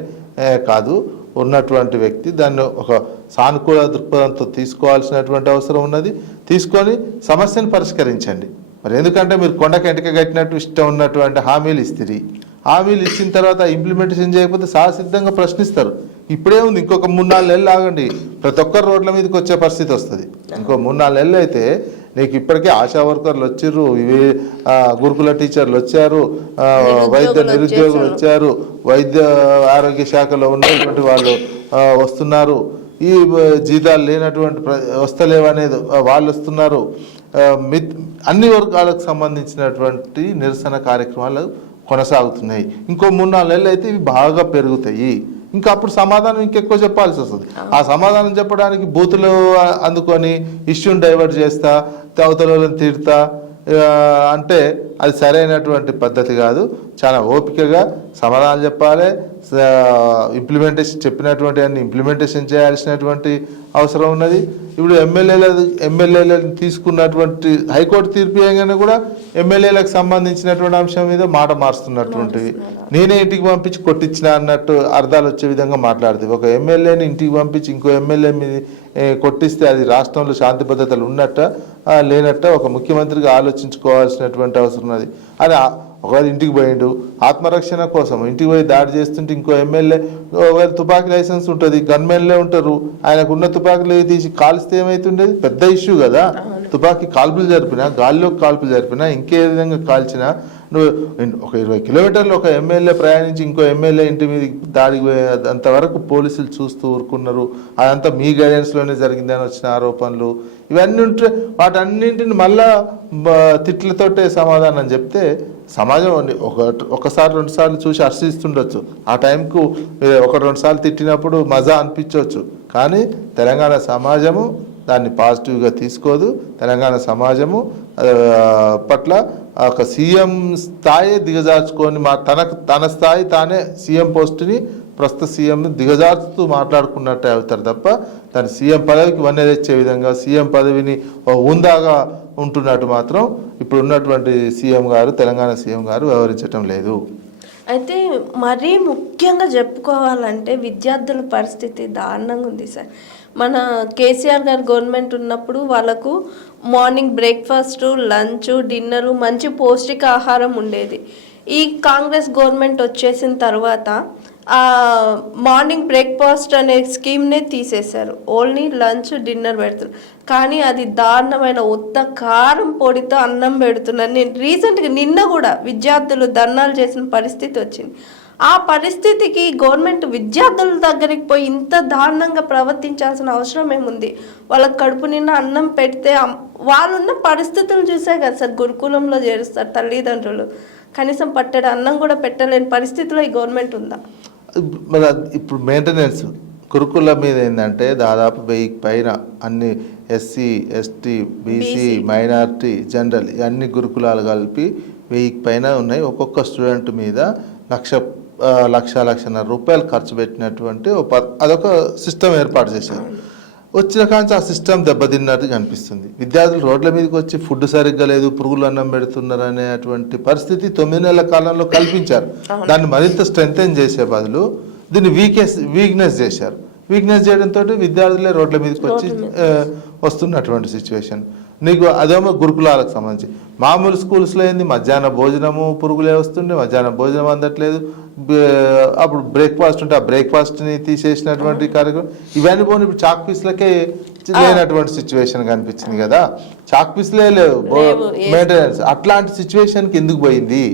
కాదు. ఉన్నటువంటి వ్యక్తి దాన్ని ఒక సానుకూల దృక్పథంతో తీసుకోవాల్సినటువంటి అవసరం ఉన్నది. తీసుకొని సమస్యను పరిష్కరించండి. మరి ఎందుకంటే మీరు కొండకి ఎంటక కట్టినట్టు ఇష్టం ఉన్నటువంటి హామీలు ఇస్తుంది. హామీలు ఇచ్చిన తర్వాత ఇంప్లిమెంటేషన్ చేయకపోతే సహసిద్ధంగా ప్రశ్నిస్తారు. ఇప్పుడే ఉంది, ఇంకొక 3-4 నెలలు ఆగండి, ప్రతి ఒక్కరు రోడ్ల మీదకి వచ్చే పరిస్థితి వస్తుంది. ఇంకో 3-4 నెలలు అయితే నీకు ఇప్పటికే ఆశా వర్కర్లు వచ్చిర్రు, ఇవి గురుకుల టీచర్లు వచ్చారు, వైద్య నిరుద్యోగులు వచ్చారు, వైద్య ఆరోగ్య శాఖలో ఉన్నటువంటి వాళ్ళు వస్తున్నారు. ఈ జీతాలు లేనటువంటి వస్తలేవు అనేది వాళ్ళు వస్తున్నారు. అన్ని వర్గాలకు సంబంధించినటువంటి నిరసన కార్యక్రమాలు కొనసాగుతున్నాయి. ఇంకో 3-4 నెలలు అయితే ఇవి బాగా పెరుగుతాయి. ఇంకా అప్పుడు సమాధానం ఇంకెక్కువ చెప్పాల్సి వస్తుంది. ఆ సమాధానం చెప్పడానికి బూతులు అందుకొని ఇష్యూని డైవర్ట్ చేస్తా, అవతలను తిడతా అంటే అది సరైనటువంటి పద్ధతి కాదు. చాలా ఓపికగా సమాధానం చెప్పాలి. ఇంప్లిమెంటేషన్ చెప్పినటువంటి అన్ని ఇంప్లిమెంటేషన్ చేయాల్సినటువంటి అవసరం ఉన్నది. ఇప్పుడు ఎమ్మెల్యేలను తీసుకున్నటువంటి హైకోర్టు తీర్పు చేయగానే కూడా ఎమ్మెల్యేలకు సంబంధించినటువంటి అంశం మీద మాట మారుస్తున్నటువంటివి. నేనే ఇంటికి పంపించి కొట్టించిన అన్నట్టు అర్థాలు వచ్చే విధంగా మాట్లాడుతుంది. ఒక ఎమ్మెల్యేని ఇంటికి పంపించి ఇంకో ఎమ్మెల్యే మీద కొట్టిస్తే అది రాష్ట్రంలో శాంతి భద్రతలు ఉన్నట్ట లేనట్ట ఒక ముఖ్యమంత్రిగా ఆలోచించుకోవాల్సినటువంటి అవసరం ఉన్నది. అది ఒకవేళ ఇంటికి పోయిండు ఆత్మరక్షణ కోసం ఇంటికి పోయి దాడి చేస్తుంటే ఇంకో ఎమ్మెల్యే ఒకవేళ తుపాకీ లైసెన్స్ ఉంటుంది, గన్మెన్లే ఉంటారు, ఆయనకున్న తుపాకీలు తీసి కాల్స్తే ఏమైతుండేది? పెద్ద ఇష్యూ కదా. తుపాకీ కాల్పులు జరిపినా, గాల్లోకి కాల్పులు జరిపినా, ఇంకే విధంగా కాల్చినా నువ్వు ఒక 20 కిలోమీటర్లు ఒక ఎమ్మెల్యే ప్రయాణించి ఇంకో ఎమ్మెల్యే ఇంటి మీద దాడికి అంతవరకు పోలీసులు చూస్తూ ఊరుకున్నారు. అదంతా మీ గైడెన్స్లోనే జరిగిందని వచ్చిన ఆరోపణలు ఇవన్నీ ఉంటే వాటన్నింటిని మళ్ళా తిట్లతోటే సమాధానం చెప్తే సమాజం ఒకసారి 2 సార్లు చూసి హర్షిస్తుండొచ్చు. ఆ టైంకు 1-2 సార్లు తిట్టినప్పుడు మజా అనిపించవచ్చు. కానీ తెలంగాణ సమాజము దాన్ని పాజిటివ్గా తీసుకోదు. తెలంగాణ సమాజము పట్ల ఒక సీఎం స్థాయి దిగజార్చుకొని తన స్థాయి తానే సీఎం పోస్టుని ప్రస్తుత సీఎంని దిగజార్చుతూ మాట్లాడుకున్నట్టే అవుతారు తప్ప దాని సీఎం పదవికి వన్నె తెచ్చే విధంగా సీఎం పదవిని హుందాగా ఉంటున్నట్టు మాత్రం ఇప్పుడు ఉన్నటువంటి సీఎం గారు, తెలంగాణ సీఎం గారు వ్యవహరించటం లేదు. అయితే మరీ ముఖ్యంగా చెప్పుకోవాలంటే విద్యార్థుల పరిస్థితి దారుణంగా ఉంది సార్. మన కేసీఆర్ గారు గవర్నమెంట్ ఉన్నప్పుడు వాళ్ళకు మార్నింగ్ బ్రేక్ఫాస్ట్, లంచ్, డిన్నరు మంచి పౌష్టికాహారం ఉండేది. ఈ కాంగ్రెస్ గవర్నమెంట్ వచ్చేసిన తర్వాత మార్నింగ్ బ్రేక్ఫాస్ట్ అనే స్కీమ్నే తీసేశారు. ఓన్లీ లంచ్, డిన్నర్ పెడుతున్నారు. కానీ అది దారుణమైన ఉత్త కారం పొడితో అన్నం పెడుతున్నారు. నేను రీసెంట్గా నిన్న కూడా విద్యార్థులు ధర్నాలు చేసిన పరిస్థితి వచ్చింది. ఆ పరిస్థితికి గవర్నమెంట్ విద్యార్థుల దగ్గరికి పోయి ఇంత దారుణంగా ప్రవర్తించాల్సిన అవసరం ఏముంది? వాళ్ళకి కడుపు నిండా అన్నం పెడితే వాళ్ళున్న పరిస్థితులు చూసే కదా సార్ గురుకులంలో చేరుస్తారు తల్లిదండ్రులు. కనీసం పట్టెడు అన్నం కూడా పెట్టలేని పరిస్థితిలో ఈ గవర్నమెంట్ ఉందా? మరి ఇప్పుడు మెయింటెనెన్స్ గురుకుల మీద ఏంటంటే దాదాపు 1000 పైన అన్ని SC, ST, BC, minority, general అన్ని గురుకులాలు కలిపి 1000 పైన ఉన్నాయి. ఒక్కొక్క స్టూడెంట్ మీద 1,00,000-1,50,000 రూపాయలు ఖర్చు పెట్టినటువంటి అదొక సిస్టమ్ ఏర్పాటు చేశారు. వచ్చిన కాంచి ఆ సిస్టమ్ దెబ్బతిన్నట్టు కనిపిస్తుంది. విద్యార్థులు రోడ్ల మీదకి వచ్చి ఫుడ్ సరిగ్గా లేదు, పురుగులు అన్నం పెడుతున్నారు అనేటువంటి పరిస్థితి 9 నెలల కాలంలో కల్పించారు. దాన్ని మరింత స్ట్రెంథెన్ చేసే బదులు దీన్ని వీక్నెస్ చేశారు. వీక్నెస్ చేయడంతో విద్యార్థులే రోడ్ల మీదకి వచ్చి వస్తున్నటువంటి సిచ్యువేషన్. నీకు అదేమో గురుకులాలకు సంబంధించి మామూలు స్కూల్స్లో ఏంది మధ్యాహ్న భోజనము పురుగులే వస్తుండే, మధ్యాహ్నం భోజనం అందట్లేదు. అప్పుడు బ్రేక్ఫాస్ట్ ఉంటే ఆ బ్రేక్ఫాస్ట్ని తీసేసినటువంటి కార్యక్రమం ఇవన్నీ పోనీ ఇప్పుడు చాక్ పీస్లకే లేనటువంటి సిచ్యువేషన్ కనిపించింది కదా. చాక్ పీస్లే లేవు, మెయింటెనెన్స్. అట్లాంటి సిచ్యువేషన్కి ఎందుకు పోయింది?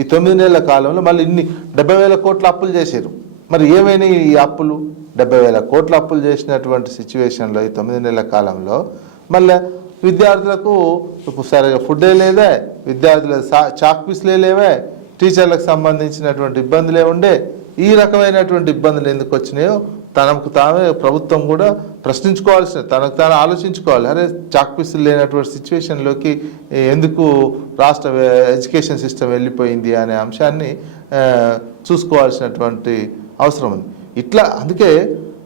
ఈ 9 నెలల కాలంలో మళ్ళీ 70,000 కోట్ల అప్పులు చేశారు. మరి ఏమైనా ఈ అప్పులు 70,000 కోట్ల అప్పులు చేసినటువంటి సిచ్యువేషన్లో ఈ 9 నెలల కాలంలో మళ్ళీ విద్యార్థులకు సరిగా ఫుడ్డే లేదే, విద్యార్థుల చాక్ పీస్లే లేవే, టీచర్లకు సంబంధించినటువంటి ఇబ్బందులే ఉండే. ఈ రకమైనటువంటి ఇబ్బందులు ఎందుకు వచ్చినాయో తనకు తామే ప్రభుత్వం కూడా ప్రశ్నించుకోవాల్సిన, తనకు తాను ఆలోచించుకోవాలి. అరే చాక్ పీసులు లేనటువంటి సిచ్యువేషన్లోకి ఎందుకు రాష్ట్ర ఎడ్యుకేషన్ సిస్టమ్ వెళ్ళిపోయింది అనే అంశాన్ని చూసుకోవాల్సినటువంటి అవసరం ఉంది. ఇట్లా అందుకే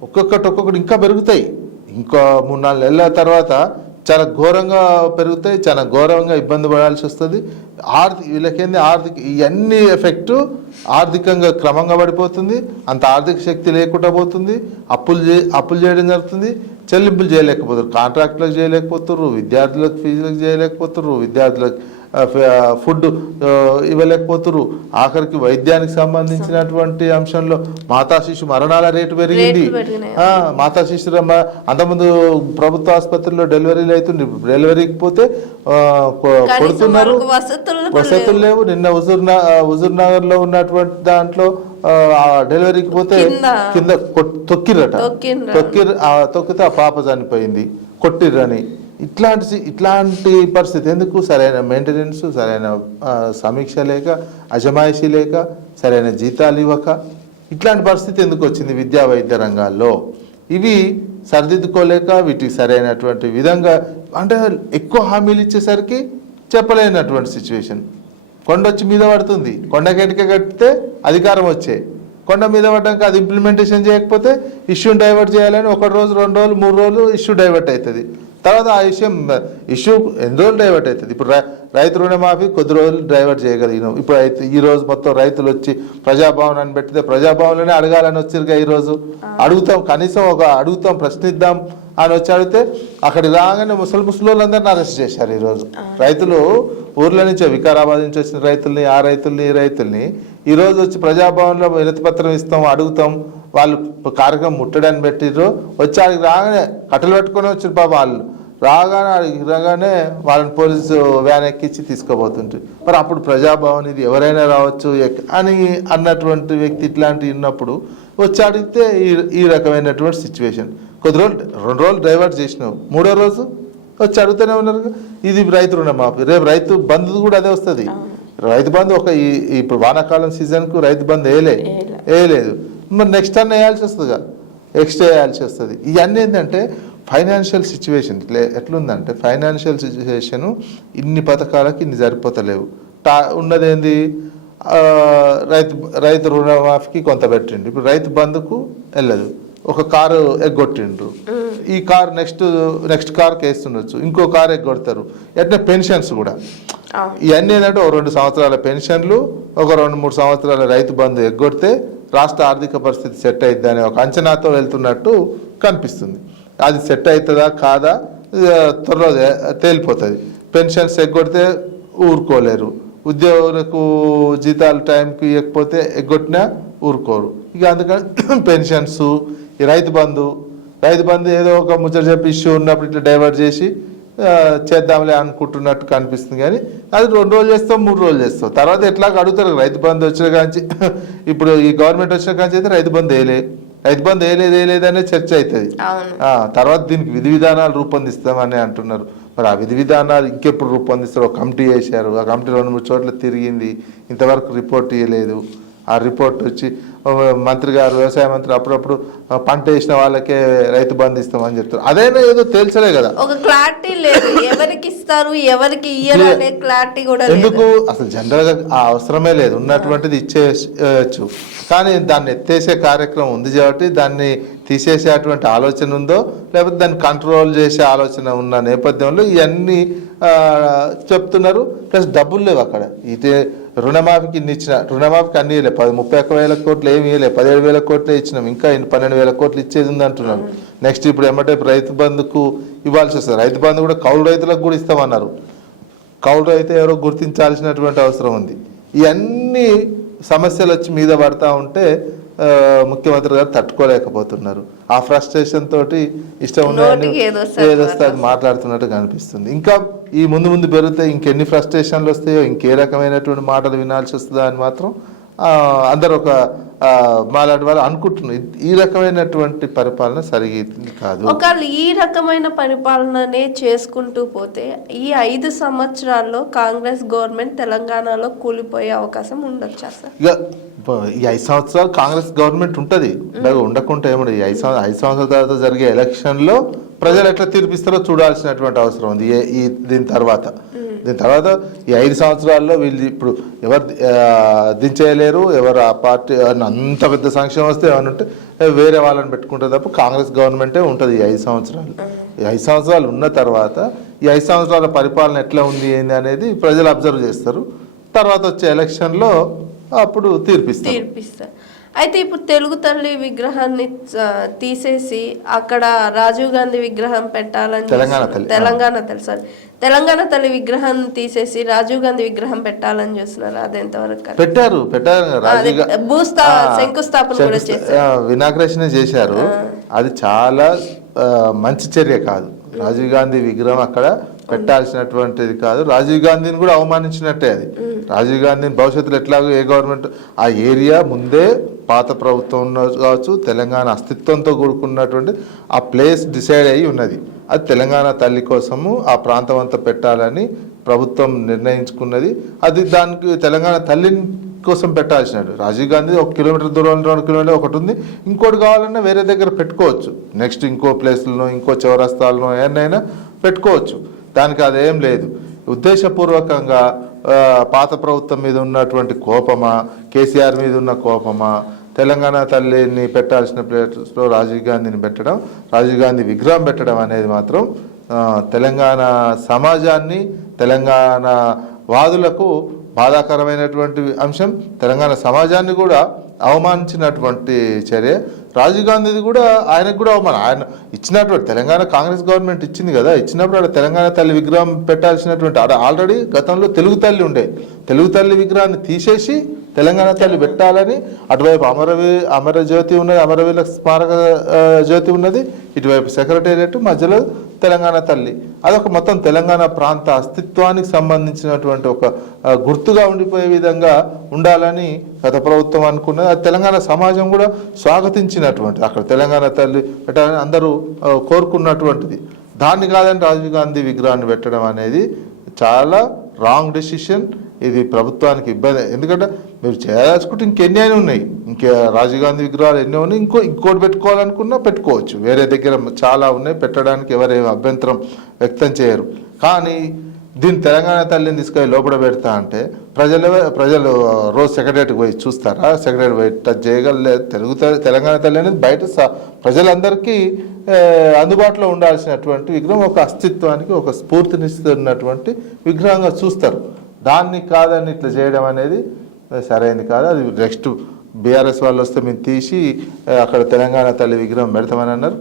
ఒక్కొక్కటి ఇంకా పెరుగుతాయి. ఇంకా 3-4 నెలల తర్వాత చాలా ఘోరంగా పెరుగుతాయి, చాలా ఘోరంగా ఇబ్బంది పడాల్సి వస్తుంది. వీళ్ళకేంది ఇవన్నీ ఎఫెక్టు ఆర్థికంగా క్రమంగా పడిపోతుంది. అంత ఆర్థిక శక్తి లేకుండా పోతుంది. అప్పులు చేయడం జరుగుతుంది. చెల్లింపులు చేయలేకపోతారు, కాంట్రాక్టులకు చేయలేకపోతారు, విద్యార్థులకు ఫీజులకు చేయలేకపోతారు, విద్యార్థులకు ఫుడ్ ఇవ్వలేకపోతారు. ఆఖరికి వైద్యానికి సంబంధించినటువంటి అంశంలో మాతా శిశు మరణాల రేటు పెరిగింది. మాతా శిశు అంతకుముందు ప్రభుత్వ ఆసుపత్రుల్లో డెలివరీలు అవుతుంది, డెలివరీకి పోతే కొడుతున్నారు, వసతులు లేవు. నిన్న హుజూర్ నగర్ లో ఉన్నటువంటి దాంట్లో డెలివరీకి పోతే కింద తొక్కిర్రట, తొక్కితే ఆ పాప చనిపోయింది, కొట్టిర్రని. ఇట్లాంటి పరిస్థితి ఎందుకు? సరైన మెయింటెనెన్స్, సరైన సమీక్ష లేక, అజమాయిషీ లేక, సరైన జీతాలు ఇవ్వక ఇట్లాంటి పరిస్థితి ఎందుకు వచ్చింది విద్యా వైద్య రంగాల్లో? ఇవి సరిదిద్దుకోలేక వీటికి సరైనటువంటి విధంగా అంటే ఎక్కువ హామీలు ఇచ్చేసరికి చెప్పలేనటువంటి సిచ్యువేషన్. కొండొచ్చి మీద పడుతుంది, కొండకెటిక కట్టితే అధికారం వచ్చే, కొండ మీద పడ్డాక అది ఇంప్లిమెంటేషన్ చేయకపోతే ఇష్యూని డైవర్ట్ చేయాలని 1 రోజు 2 రోజులు 3 రోజులు ఇష్యూ డైవర్ట్ అవుతుంది. తర్వాత ఆ ఇష్యూ ఎన్ని రోజులు డైవర్ట్ అవుతుంది. ఇప్పుడు రైతు రుణమాఫీ కొద్ది రోజులు డైవర్ట్ చేయగలిగినాం. ఇప్పుడు అయితే ఈ రోజు మొత్తం రైతులు వచ్చి ప్రజాభవన్ అని పెట్టితే ప్రజాభవన్లోనే అడగాలని వచ్చిరుగా. ఈరోజు అడుగుతాం, కనీసం అడుగుతాం, ప్రశ్నిద్దాం అని వచ్చి అడిగితే అక్కడికి రాగానే ముసలోళ్ళందరినీ అరెస్ట్ చేశారు. ఈరోజు రైతులు ఊర్ల నుంచి, వికారాబాద్ నుంచి వచ్చిన రైతుల్ని, ఆ రైతుల్ని, ఈ రైతుల్ని ఈరోజు వచ్చి ప్రజాభవన్లో వినతి పత్రం ఇస్తాం, అడుగుతాం, వాళ్ళు కార్యక్రమం ముట్టడానికి పెట్టిర్రు. వచ్చి అడిగి రాగానే కట్టెలు పెట్టుకొని వచ్చారు పాప. వాళ్ళు రాగానే వాళ్ళని పోలీసు వ్యాన్ ఎక్కించి తీసుకోబోతుంటారు. మరి అప్పుడు ప్రజాభవన్ ఇది ఎవరైనా రావచ్చు అని అన్నటువంటి వ్యక్తి ఇట్లాంటి ఉన్నప్పుడు వచ్చి అడిగితే ఈ రకమైనటువంటి సిచ్యువేషన్. కొద్ది రోజులు 2 రోజులు డైవర్ట్ చేసినావు, 3వ రోజు వచ్చి అడుగుతూనే ఉన్నారు. ఇది రైతు రుణమాఫీ, రేపు రైతు బంధు కూడా అదే వస్తుంది. రైతు బంధు ఇప్పుడు వానాకాలం సీజన్కు రైతు బంధు వేయలేదు, మరి నెక్స్ట్ అన్న వేయాల్సి వస్తుందిగా, ఎక్స్ట్రా వేయాల్సి వస్తుంది. ఇవన్నీ ఏంటంటే ఫైనాన్షియల్ సిచ్యువేషన్ ఎట్లుందంటే, ఫైనాన్షియల్ సిచ్యువేషను ఇన్ని పథకాలకి ఇన్ని సరిపోతలేవు. ఉన్నదేంది, రైతు రుణమాఫీకి కొంత పెట్టిండు, ఇప్పుడు రైతు బంధుకు వెళ్ళదు, ఒక కారు ఎగ్గొట్టిండ్రు, ఈ కారు నెక్స్ట్ కార్కి వేస్తుండొచ్చు, ఇంకో కారు ఎగ్గొడతారు. ఎట్లా పెన్షన్స్ కూడా ఇవన్నీ ఏంటంటే 2 సంవత్సరాల పెన్షన్లు, ఒక 2-3 సంవత్సరాల రైతు బంధు ఎగ్గొడితే రాష్ట్ర ఆర్థిక పరిస్థితి సెట్ అవుతుంది అనే ఒక అంచనాతో వెళ్తున్నట్టు కనిపిస్తుంది. అది సెట్ అవుతుందా కాదా త్వరలో తేలిపోతుంది. పెన్షన్స్ ఎగ్గొడితే ఊరుకోలేరు, ఉద్యోగులకు జీతాలు టైంకి ఇవ్వకపోతే ఎగ్గొట్టినా ఊరుకోరు. ఇక అందుకని పెన్షన్స్, ఈ రైతు బంధు ఏదో ఒక ముచ్చట చెప్పి ఇష్యూ ఉన్నప్పుడు ఇట్లా డైవర్ట్ చేసి చేద్దాంలే అనుకుంటున్నట్టు కనిపిస్తుంది. కానీ అది 2 రోజులు చేస్తాం, 3 రోజులు చేస్తాం, తర్వాత ఎట్లాగ అడుగుతారు. రైతు బంధు వచ్చిన కాంచి, ఇప్పుడు ఈ గవర్నమెంట్ వచ్చిన కాంచి అయితే రైతు బంధు వేయలేదనే చర్చ అవుతుంది. తర్వాత దీనికి విధి విధానాలు రూపొందిస్తామని అంటున్నారు. మరి ఆ విధి విధానాలు ఇంకెప్పుడు రూపొందిస్తారు? ఒక కమిటీ వేశారు, ఆ కమిటీ 2-3 చోట్ల తిరిగింది, ఇంతవరకు రిపోర్ట్ ఇవ్వలేదు. ఆ రిపోర్ట్ వచ్చి మంత్రి గారు, వ్యవసాయ మంత్రి అప్పుడప్పుడు పంట వేసిన వాళ్ళకే రైతు బంధు ఇస్తామని చెప్తారు. అదైనా ఏదో తేల్చలే కదా, ఒక క్లారిటీ లేదు, ఎవరికి ఇస్తారు ఎవరికి ఇయ్యరు అనే క్లారిటీ కూడా ఎందుకు అసలు జనరల్ గా ఆ అవసరమే లేదు. ఉన్నటువంటిది ఇచ్చేయచ్చు, కానీ దాన్ని ఎత్తేసే కార్యక్రమం ఉంది కాబట్టి దాన్ని తీసేసేటువంటి ఆలోచన ఉందో, లేకపోతే దాన్ని కంట్రోల్ చేసే ఆలోచన ఉన్న నేపథ్యంలో ఇవన్నీ చెప్తున్నారు. ప్లస్ డబ్బులు లేవు అక్కడ. ఇదే రుణమాఫీకి రుణమాఫీకి అన్ని ఇవ్వలే, 31,000 కోట్లు ఏమి ఇవ్వలే, 17,000 కోట్లే ఇచ్చినాం, ఇంకా 12,000 కోట్లు ఇచ్చేది ఉంది అంటున్నారు. నెక్స్ట్ ఇప్పుడు ఏమంటే రైతు బంధుకు ఇవ్వాల్సి వస్తుంది. రైతు బంధు కూడా కౌలు రైతులకు కూడా ఇస్తామన్నారు. కౌలు రైతు ఎవరో గుర్తించాల్సినటువంటి అవసరం ఉంది. ఇవన్నీ సమస్యలు వచ్చి మీద పడతా ఉంటే ముఖ్యమంత్రి గారు తట్టుకోలేకపోతున్నారు. ఆ ఫ్రస్ట్రేషన్ తోటి ఇష్టం ఉన్నది ఏదొస్తే అది మాట్లాడుతున్నట్టు కనిపిస్తుంది. ఇంకా ఈ ముందు పెరిగితే ఇంకెన్ని ఫ్రస్ట్రేషన్లు వస్తాయో, ఇంకే రకమైనటువంటి మాటలు వినాల్సి వస్తుందో అని మాత్రం అందరు ఒక మాలాంటి వాళ్ళు అనుకుంటున్నారు. ఈ రకమైనటువంటి పరిపాలన సరిగ్గా కాదు. ఒకవేళ ఈ రకమైన పరిపాలననే చేసుకుంటూ పోతే ఈ 5 సంవత్సరాల్లో కాంగ్రెస్ గవర్నమెంట్ తెలంగాణలో కూలిపోయే అవకాశం ఉండొచ్చా సార్? ఇక ఈ 5 సంవత్సరాలు కాంగ్రెస్ గవర్నమెంట్ ఉంటుంది, ఉండకుంటే ఏముండదు. ఈ 5 సంవత్సరాల తర్వాత జరిగే ఎలక్షన్లో ప్రజలు ఎట్లా తీర్పిస్తారో చూడాల్సినటువంటి అవసరం ఉంది. దీని తర్వాత ఈ 5 సంవత్సరాల్లో వీళ్ళు ఇప్పుడు ఎవరు దించేయలేరు. ఎవరు ఆ పార్టీ అంత పెద్ద సంక్షేమం వస్తే ఏమైనా ఉంటే వేరే వాళ్ళని పెట్టుకుంటే తప్ప కాంగ్రెస్ గవర్నమెంటే ఉంటుంది ఈ 5 సంవత్సరాలు. ఈ 5 సంవత్సరాలు ఉన్న తర్వాత ఈ 5 సంవత్సరాల పరిపాలన ఎట్లా ఉంది ఏంది అనేది ప్రజలు అబ్జర్వ్ చేస్తారు. తర్వాత వచ్చే ఎలక్షన్లో అప్పుడు తీర్పిస్తారు. అయితే ఇప్పుడు తెలుగు తల్లి విగ్రహాన్ని తీసేసి అక్కడ రాజీవ్ గాంధీ విగ్రహం పెట్టాలని, తెలంగాణ తల్లి విగ్రహాన్ని తీసేసి రాజీవ్ గాంధీ విగ్రహం పెట్టాలని చూస్తున్నారు. అది ఎంతవరకు పెట్టారు? శంకుస్థాపన కూడా చేశారు, ఇనాగ్రేషన్ చేశారు. అది చాలా మంచి చర్య కాదు. రాజీవ్ గాంధీ విగ్రహం అక్కడ పెట్టాల్సినటువంటిది కాదు. రాజీవ్ గాంధీని కూడా అవమానించినట్టే అది. రాజీవ్ గాంధీని భవిష్యత్తులో ఎట్లాగో ఏ గవర్నమెంట్ ఆ ఏరియా ముందే పాత ప్రభుత్వం కావచ్చు, తెలంగాణ అస్తిత్వంతో కూడుకున్నటువంటి ఆ ప్లేస్ డిసైడ్ అయ్యి ఉన్నది. అది తెలంగాణ తల్లి కోసము ఆ ప్రాంతం అంతా పెట్టాలని ప్రభుత్వం నిర్ణయించుకున్నది. అది దానికి తెలంగాణ తల్లిని కోసం పెట్టాల్సినట్టు. రాజీవ్ గాంధీ 1 కిలోమీటర్ దూరంలో 2 కిలోమీటర్ ఒకటి ఉంది, ఇంకోటి కావాలన్నా వేరే దగ్గర పెట్టుకోవచ్చు. నెక్స్ట్ ఇంకో ప్లేస్లను ఇంకో చౌరస్తాలను ఏమైనా పెట్టుకోవచ్చు. దానికి అదేం లేదు. ఉద్దేశపూర్వకంగా పాత ప్రభుత్వం మీద ఉన్నటువంటి కోపమా, కేసీఆర్ మీద ఉన్న కోపమా, తెలంగాణ తల్లిని పెట్టాల్సిన ప్లేస్లో రాజీవ్ గాంధీని పెట్టడం, రాజీవ్ గాంధీ విగ్రహం పెట్టడం అనేది మాత్రం తెలంగాణ సమాజాన్ని, తెలంగాణ వాదులకు బాధాకరమైనటువంటి అంశం. తెలంగాణ సమాజాన్ని కూడా అవమానించినటువంటి చర్య. రాజీవ్ గాంధీది కూడా ఆయనకు కూడా అవమానం. ఆయన ఇచ్చినటువంటి తెలంగాణ కాంగ్రెస్ గవర్నమెంట్ ఇచ్చింది కదా, ఇచ్చినప్పుడు ఆడ తెలంగాణ తల్లి విగ్రహం పెట్టాల్సినటువంటి ఆల్రెడీ గతంలో తెలుగు తల్లి ఉండే, తెలుగు తల్లి విగ్రహాన్ని తీసేసి తెలంగాణ తల్లి పెట్టాలని అటువైపు అమరజ్యోతి ఉన్నది, అమరవీరుల స్మారక జ్యోతి ఉన్నది, ఇటువైపు సెక్రటేరియట్, మధ్యలో తెలంగాణ తల్లి. అదొక మొత్తం తెలంగాణ ప్రాంత అస్తిత్వానికి సంబంధించినటువంటి ఒక గుర్తుగా ఉండిపోయే విధంగా ఉండాలని గత ప్రభుత్వం అనుకున్నది. అది తెలంగాణ సమాజం కూడా స్వాగతించినటువంటిది. అక్కడ తెలంగాణ తల్లి పెట్టాలని అందరూ కోరుకున్నటువంటిది. దాన్ని కాదని రాజీవ్ గాంధీ విగ్రహాన్ని పెట్టడం అనేది చాలా రాంగ్ డెసిషన్. ఇది ప్రభుత్వానికి ఇబ్బంది. ఎందుకంటే మీరు చేయాల్సుకుంటే ఇంకెన్ని అయినా ఉన్నాయి, రాజీవ్ గాంధీ విగ్రహాలు ఎన్నో ఉన్నాయి, ఇంకోటి పెట్టుకోవాలనుకున్నా పెట్టుకోవచ్చు. వేరే దగ్గర చాలా ఉన్నాయి, పెట్టడానికి ఎవరేం అభ్యంతరం వ్యక్తం చేయరు. కానీ దీన్ని తెలంగాణ తల్లిని తీసుకొని లోపల పెడతా అంటే ప్రజలు రోజు సెక్రటరీకి పోయి చూస్తారా? సెక్రటరీ పోయి టచ్ చేయగలలేదు. తెలంగాణ తల్లి అనేది బయట ప్రజలందరికీ అందుబాటులో ఉండాల్సినటువంటి విగ్రహం, ఒక అస్తిత్వానికి ఒక స్ఫూర్తినిస్తున్నటువంటి విగ్రహంగా చూస్తారు. దాన్ని కాదని ఇట్లా చేయడం అనేది సరైనది కాదు. అది నెక్స్ట్ బీఆర్ఎస్ వాళ్ళు వస్తే మేము తీసి అక్కడ తెలంగాణ తల్లి విగ్రహం పెడతామని అన్నారు.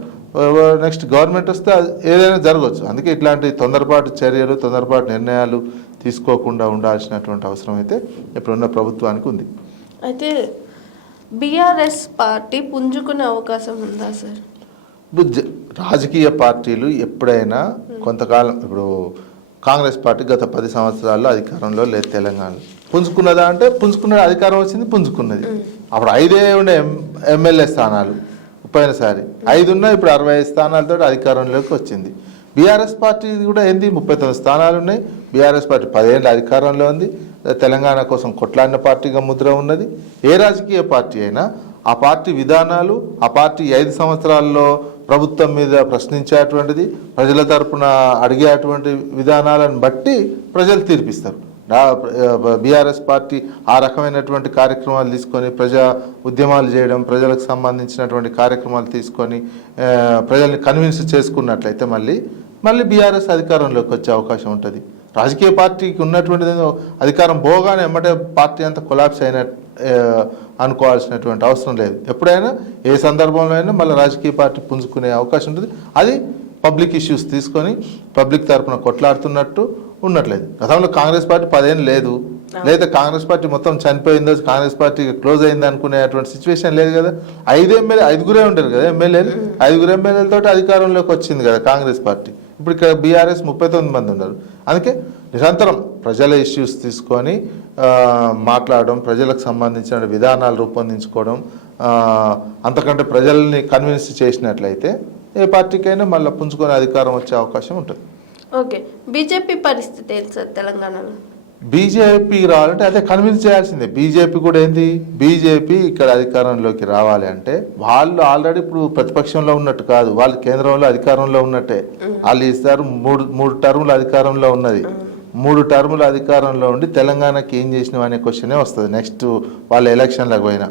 నెక్స్ట్ గవర్నమెంట్ వస్తే ఏదైనా జరగవచ్చు. అందుకే ఇట్లాంటి తొందరపాటు చర్యలు, తొందరపాటు నిర్ణయాలు తీసుకోకుండా ఉండాల్సినటువంటి అవసరం అయితే ఇప్పుడున్న ప్రభుత్వానికి ఉంది. అయితే బీఆర్ఎస్ పార్టీ పుంజుకునే అవకాశం ఉందా సార్? రాజకీయ పార్టీలు ఎప్పుడైనా కొంతకాలం, ఇప్పుడు కాంగ్రెస్ పార్టీ గత 10 సంవత్సరాల్లో అధికారంలో లేదు తెలంగాణలో. పుంజుకున్నదా అంటే పుంజుకున్నది, అధికారం వచ్చింది పుంజుకున్నది. అప్పుడు 5 ఉండే ఎమ్మెల్యే స్థానాలు, పోయినసారి 5 ఉన్నాయి, ఇప్పుడు 65 స్థానాలతో అధికారంలోకి వచ్చింది. బీఆర్ఎస్ పార్టీ కూడా ఏంది 39 స్థానాలు ఉన్నాయి. బీఆర్ఎస్ పార్టీ 10 ఏళ్ళ అధికారంలో ఉంది. తెలంగాణ కోసం కొట్లాడిన పార్టీగా ముద్ర ఉన్నది. ఏ రాజకీయ పార్టీ అయినా ఆ పార్టీ విధానాలు, ఆ పార్టీ 5 సంవత్సరాల్లో ప్రభుత్వం మీద ప్రశ్నించేటువంటిది, ప్రజల తరపున అడిగేటువంటి విధానాలను బట్టి ప్రజలు తీర్పిస్తారు. బీఆర్ఎస్ పార్టీ ఆ రకమైనటువంటి కార్యక్రమాలు తీసుకొని ప్రజా ఉద్యమాలు చేయడం, ప్రజలకు సంబంధించినటువంటి కార్యక్రమాలు తీసుకొని ప్రజల్ని కన్విన్స్ చేసుకున్నట్లయితే మళ్ళీ బీఆర్ఎస్ అధికారంలోకి వచ్చే అవకాశం ఉంటుంది. రాజకీయ పార్టీకి ఉన్నటువంటిది అధికారం పోగానే ఎమ్మటే పార్టీ అంతా కొలాప్స్ అయినట్టు అనుకోవాల్సినటువంటి అవసరం లేదు. ఎప్పుడైనా ఏ సందర్భంలో అయినా మళ్ళీ రాజకీయ పార్టీ పుంజుకునే అవకాశం ఉంటుంది. అది పబ్లిక్ ఇష్యూస్ తీసుకొని పబ్లిక్ తరఫున కొట్లాడుతున్నట్టు ఉండట్లేదు. గతంలో కాంగ్రెస్ పార్టీ 10 ఏళ్ళు లేదు, లేదా కాంగ్రెస్ పార్టీ మొత్తం చనిపోయిందో, కాంగ్రెస్ పార్టీ క్లోజ్ అయింది అనుకునేటువంటి సిచ్యువేషన్ లేదు కదా. 5 ఉంటారు కదా ఎమ్మెల్యేలు, 5 ఎమ్మెల్యేలతో అధికారంలోకి వచ్చింది కదా కాంగ్రెస్ పార్టీ. ఇప్పుడు ఇక్కడ బీఆర్ఎస్ 39 మంది ఉన్నారు. అందుకే నిరంతరం ప్రజల ఇష్యూస్ తీసుకొని మాట్లాడడం, ప్రజలకు సంబంధించిన విధానాలు రూపొందించుకోవడం, అంతకంటే ప్రజల్ని కన్విన్స్ చేసినట్లయితే ఏ పార్టీకైనా మళ్ళీ పుంజుకొని అధికారం వచ్చే అవకాశం ఉంటుంది. ఓకే, బీజేపీ పరిస్థితి ఏంటి సార్ తెలంగాణలో? బీజేపీ రావాలంటే అదే కన్విన్స్ చేయాల్సిందే. బీజేపీ కూడా ఏంది, బీజేపీ ఇక్కడ అధికారంలోకి రావాలి అంటే వాళ్ళు ఆల్రెడీ ఇప్పుడు ప్రతిపక్షంలో ఉన్నట్టు కాదు, వాళ్ళు కేంద్రంలో అధికారంలో ఉన్నట్టే. వాళ్ళు ఇస్తారు 3 టర్ముల అధికారంలో ఉన్నది. 3 టర్ముల అధికారంలో ఉండి తెలంగాణకి ఏం చేసినావు అనే క్వశ్చనే వస్తుంది నెక్స్ట్ వాళ్ళ ఎలక్షన్లకు పోయినా.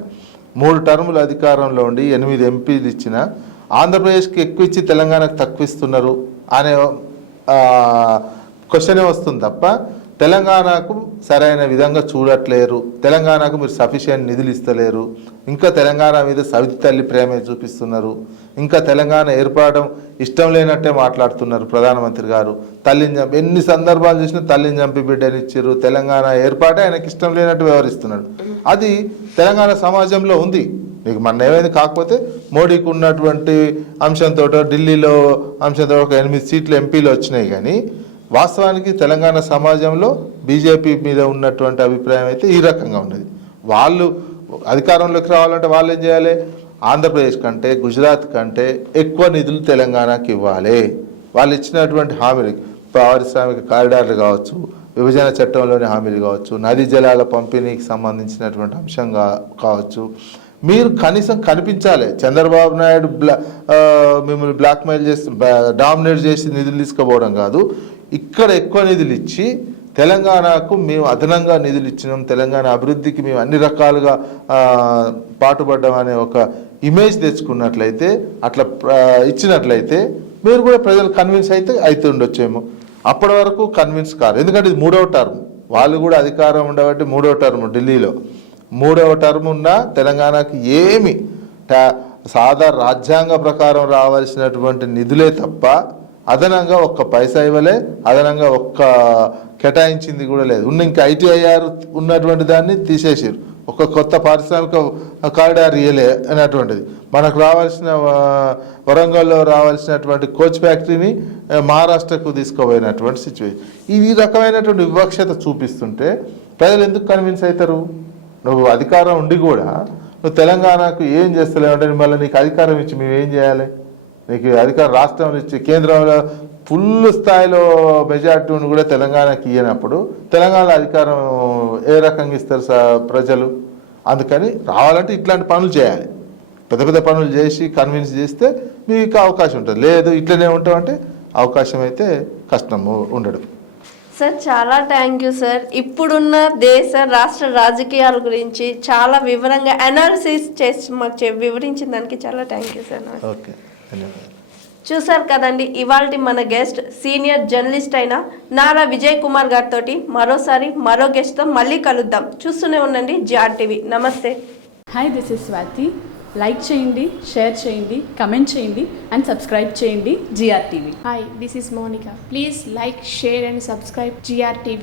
3 టర్ముల అధికారంలో ఉండి 8 ఎంపీలు ఇచ్చిన, ఆంధ్రప్రదేశ్కి ఎక్కువ ఇచ్చి తెలంగాణకు తక్కువ ఇస్తున్నారు అనే క్వశ్చనే వస్తుంది తప్ప తెలంగాణకు సరైన విధంగా చూడట్లేరు, తెలంగాణకు మీరు సఫిషియెంట్ నిధులు ఇస్తలేరు, ఇంకా తెలంగాణ మీద సవితి తల్లి ప్రేమే చూపిస్తున్నారు, ఇంకా తెలంగాణ ఏర్పడడం ఇష్టం లేనట్టే మాట్లాడుతున్నారు ప్రధానమంత్రి గారు. తల్లిని చంపి ఎన్ని సందర్భాలు చూసినా తల్లిని చంపి బిడ్డనిచ్చారు, తెలంగాణ ఏర్పాటే ఆయనకి ఇష్టం లేనట్టు వ్యవహరిస్తున్నాడు. అది తెలంగాణ సమాజంలో ఉంది. మీకు మన ఏమైంది, కాకపోతే మోడీకి ఉన్నటువంటి అంశంతో ఢిల్లీలో అంశంతో ఒక 8 సీట్లు ఎంపీలు వచ్చినాయి. కానీ వాస్తవానికి తెలంగాణ సమాజంలో బీజేపీ మీద ఉన్నటువంటి అభిప్రాయం అయితే ఈ రకంగా ఉన్నది. వాళ్ళు అధికారంలోకి రావాలంటే వాళ్ళు ఏం చేయాలి? ఆంధ్రప్రదేశ్ కంటే గుజరాత్ కంటే ఎక్కువ నిధులు తెలంగాణకి ఇవ్వాలి. వాళ్ళు ఇచ్చినటువంటి హామీలు, పారిశ్రామిక కారిడార్లు కావచ్చు, విభజన చట్టంలోని హామీలు కావచ్చు, నదీ జలాల పంపిణీకి సంబంధించినటువంటి అంశం కావచ్చు, మీరు కనీసం కనిపించాలి. చంద్రబాబు నాయుడు మిమ్మల్ని బ్లాక్మెయిల్ చేసి డామినేట్ చేసి నిధులు తీసుకుపోవడం కాదు, ఇక్కడ ఎక్కువ నిధులు ఇచ్చి తెలంగాణకు మేము అదనంగా నిధులు ఇచ్చినాం, తెలంగాణ అభివృద్ధికి మేము అన్ని రకాలుగా పాటుపడ్డాం అనే ఒక ఇమేజ్ తెచ్చుకున్నట్లయితే, అట్లా ఇచ్చినట్లయితే మీరు కూడా ప్రజలు కన్విన్స్ అయితే ఉండొచ్చేమో. అప్పటి వరకు కన్విన్స్ కారు, ఎందుకంటే ఇది 3వ టర్మ్. వాళ్ళు కూడా అధికారం ఉండబట్టి 3వ టర్మ్ ఢిల్లీలో 3వ టర్మ్ ఉన్నా తెలంగాణకి ఏమి సాధారణ రాజ్యాంగ ప్రకారం రావాల్సినటువంటి నిధులే తప్ప అదనంగా ఒక్క పైసా ఇవ్వలే, అదనంగా ఒక్క కేటాయించింది కూడా లేదు. ఇంకా ITIR ఉన్నటువంటి దాన్ని తీసేసారు, ఒక కొత్త పారిశ్రామిక కారిడార్ ఇయ్యలే అనేటువంటిది. మనకు రావాల్సిన వరంగల్లో రావాల్సినటువంటి కోచ్ ఫ్యాక్టరీని మహారాష్ట్రకు తీసుకుపోయినటువంటి సిచ్యువేషన్. ఈ రకమైనటువంటి వివక్షత చూపిస్తుంటే ప్రజలు ఎందుకు కన్విన్స్ అవుతారు? నువ్వు అధికారం ఉండి కూడా నువ్వు తెలంగాణకు ఏం చేస్తలేవు అంటే మళ్ళీ నీకు అధికారం ఇచ్చి మేము ఏం చేయాలి? నీకు అధికారం రాష్ట్రం ఇచ్చి కేంద్రంలో ఫుల్ స్థాయిలో మెజార్టీని కూడా తెలంగాణకి ఇయ్యనప్పుడు తెలంగాణలో అధికారం ఏ రకంగా ఇస్తారు ప్రజలు? అందుకని రావాలంటే ఇట్లాంటి పనులు చేయాలి, పెద్ద పెద్ద పనులు చేసి కన్విన్స్ చేస్తే మీకు అవకాశం ఉంటుంది. లేదు ఇట్లనే ఉంటామంటే అవకాశం అయితే కష్టము ఉండడు. సార్ చాలా థ్యాంక్ యూ సార్. ఇప్పుడున్న దేశ రాష్ట్ర రాజకీయాల గురించి చాలా వివరంగా అనాలిసిస్ చేసి మాకు వివరించిన దానికి చాలా థ్యాంక్ యూ సార్. ఓకే, ధన్యవాదాలు. చూసారు కదండి, ఇవాల్టి మన గెస్ట్ సీనియర్ జర్నలిస్ట్ అయిన నారా విజయ్ కుమార్ గారితో మరోసారి మరో గెస్ట్తో మళ్ళీ కలుద్దాం. చూస్తూనే ఉండండి జిఆర్ టీవీ. నమస్తే. Hi, this is Swathi. Like చేయండి, షేర్ చేయండి, కమెంట్ చేయండి అండ్ సబ్స్క్రైబ్ చేయండి GR TV. Hi, this is Monica. Please like, share and subscribe GR TV.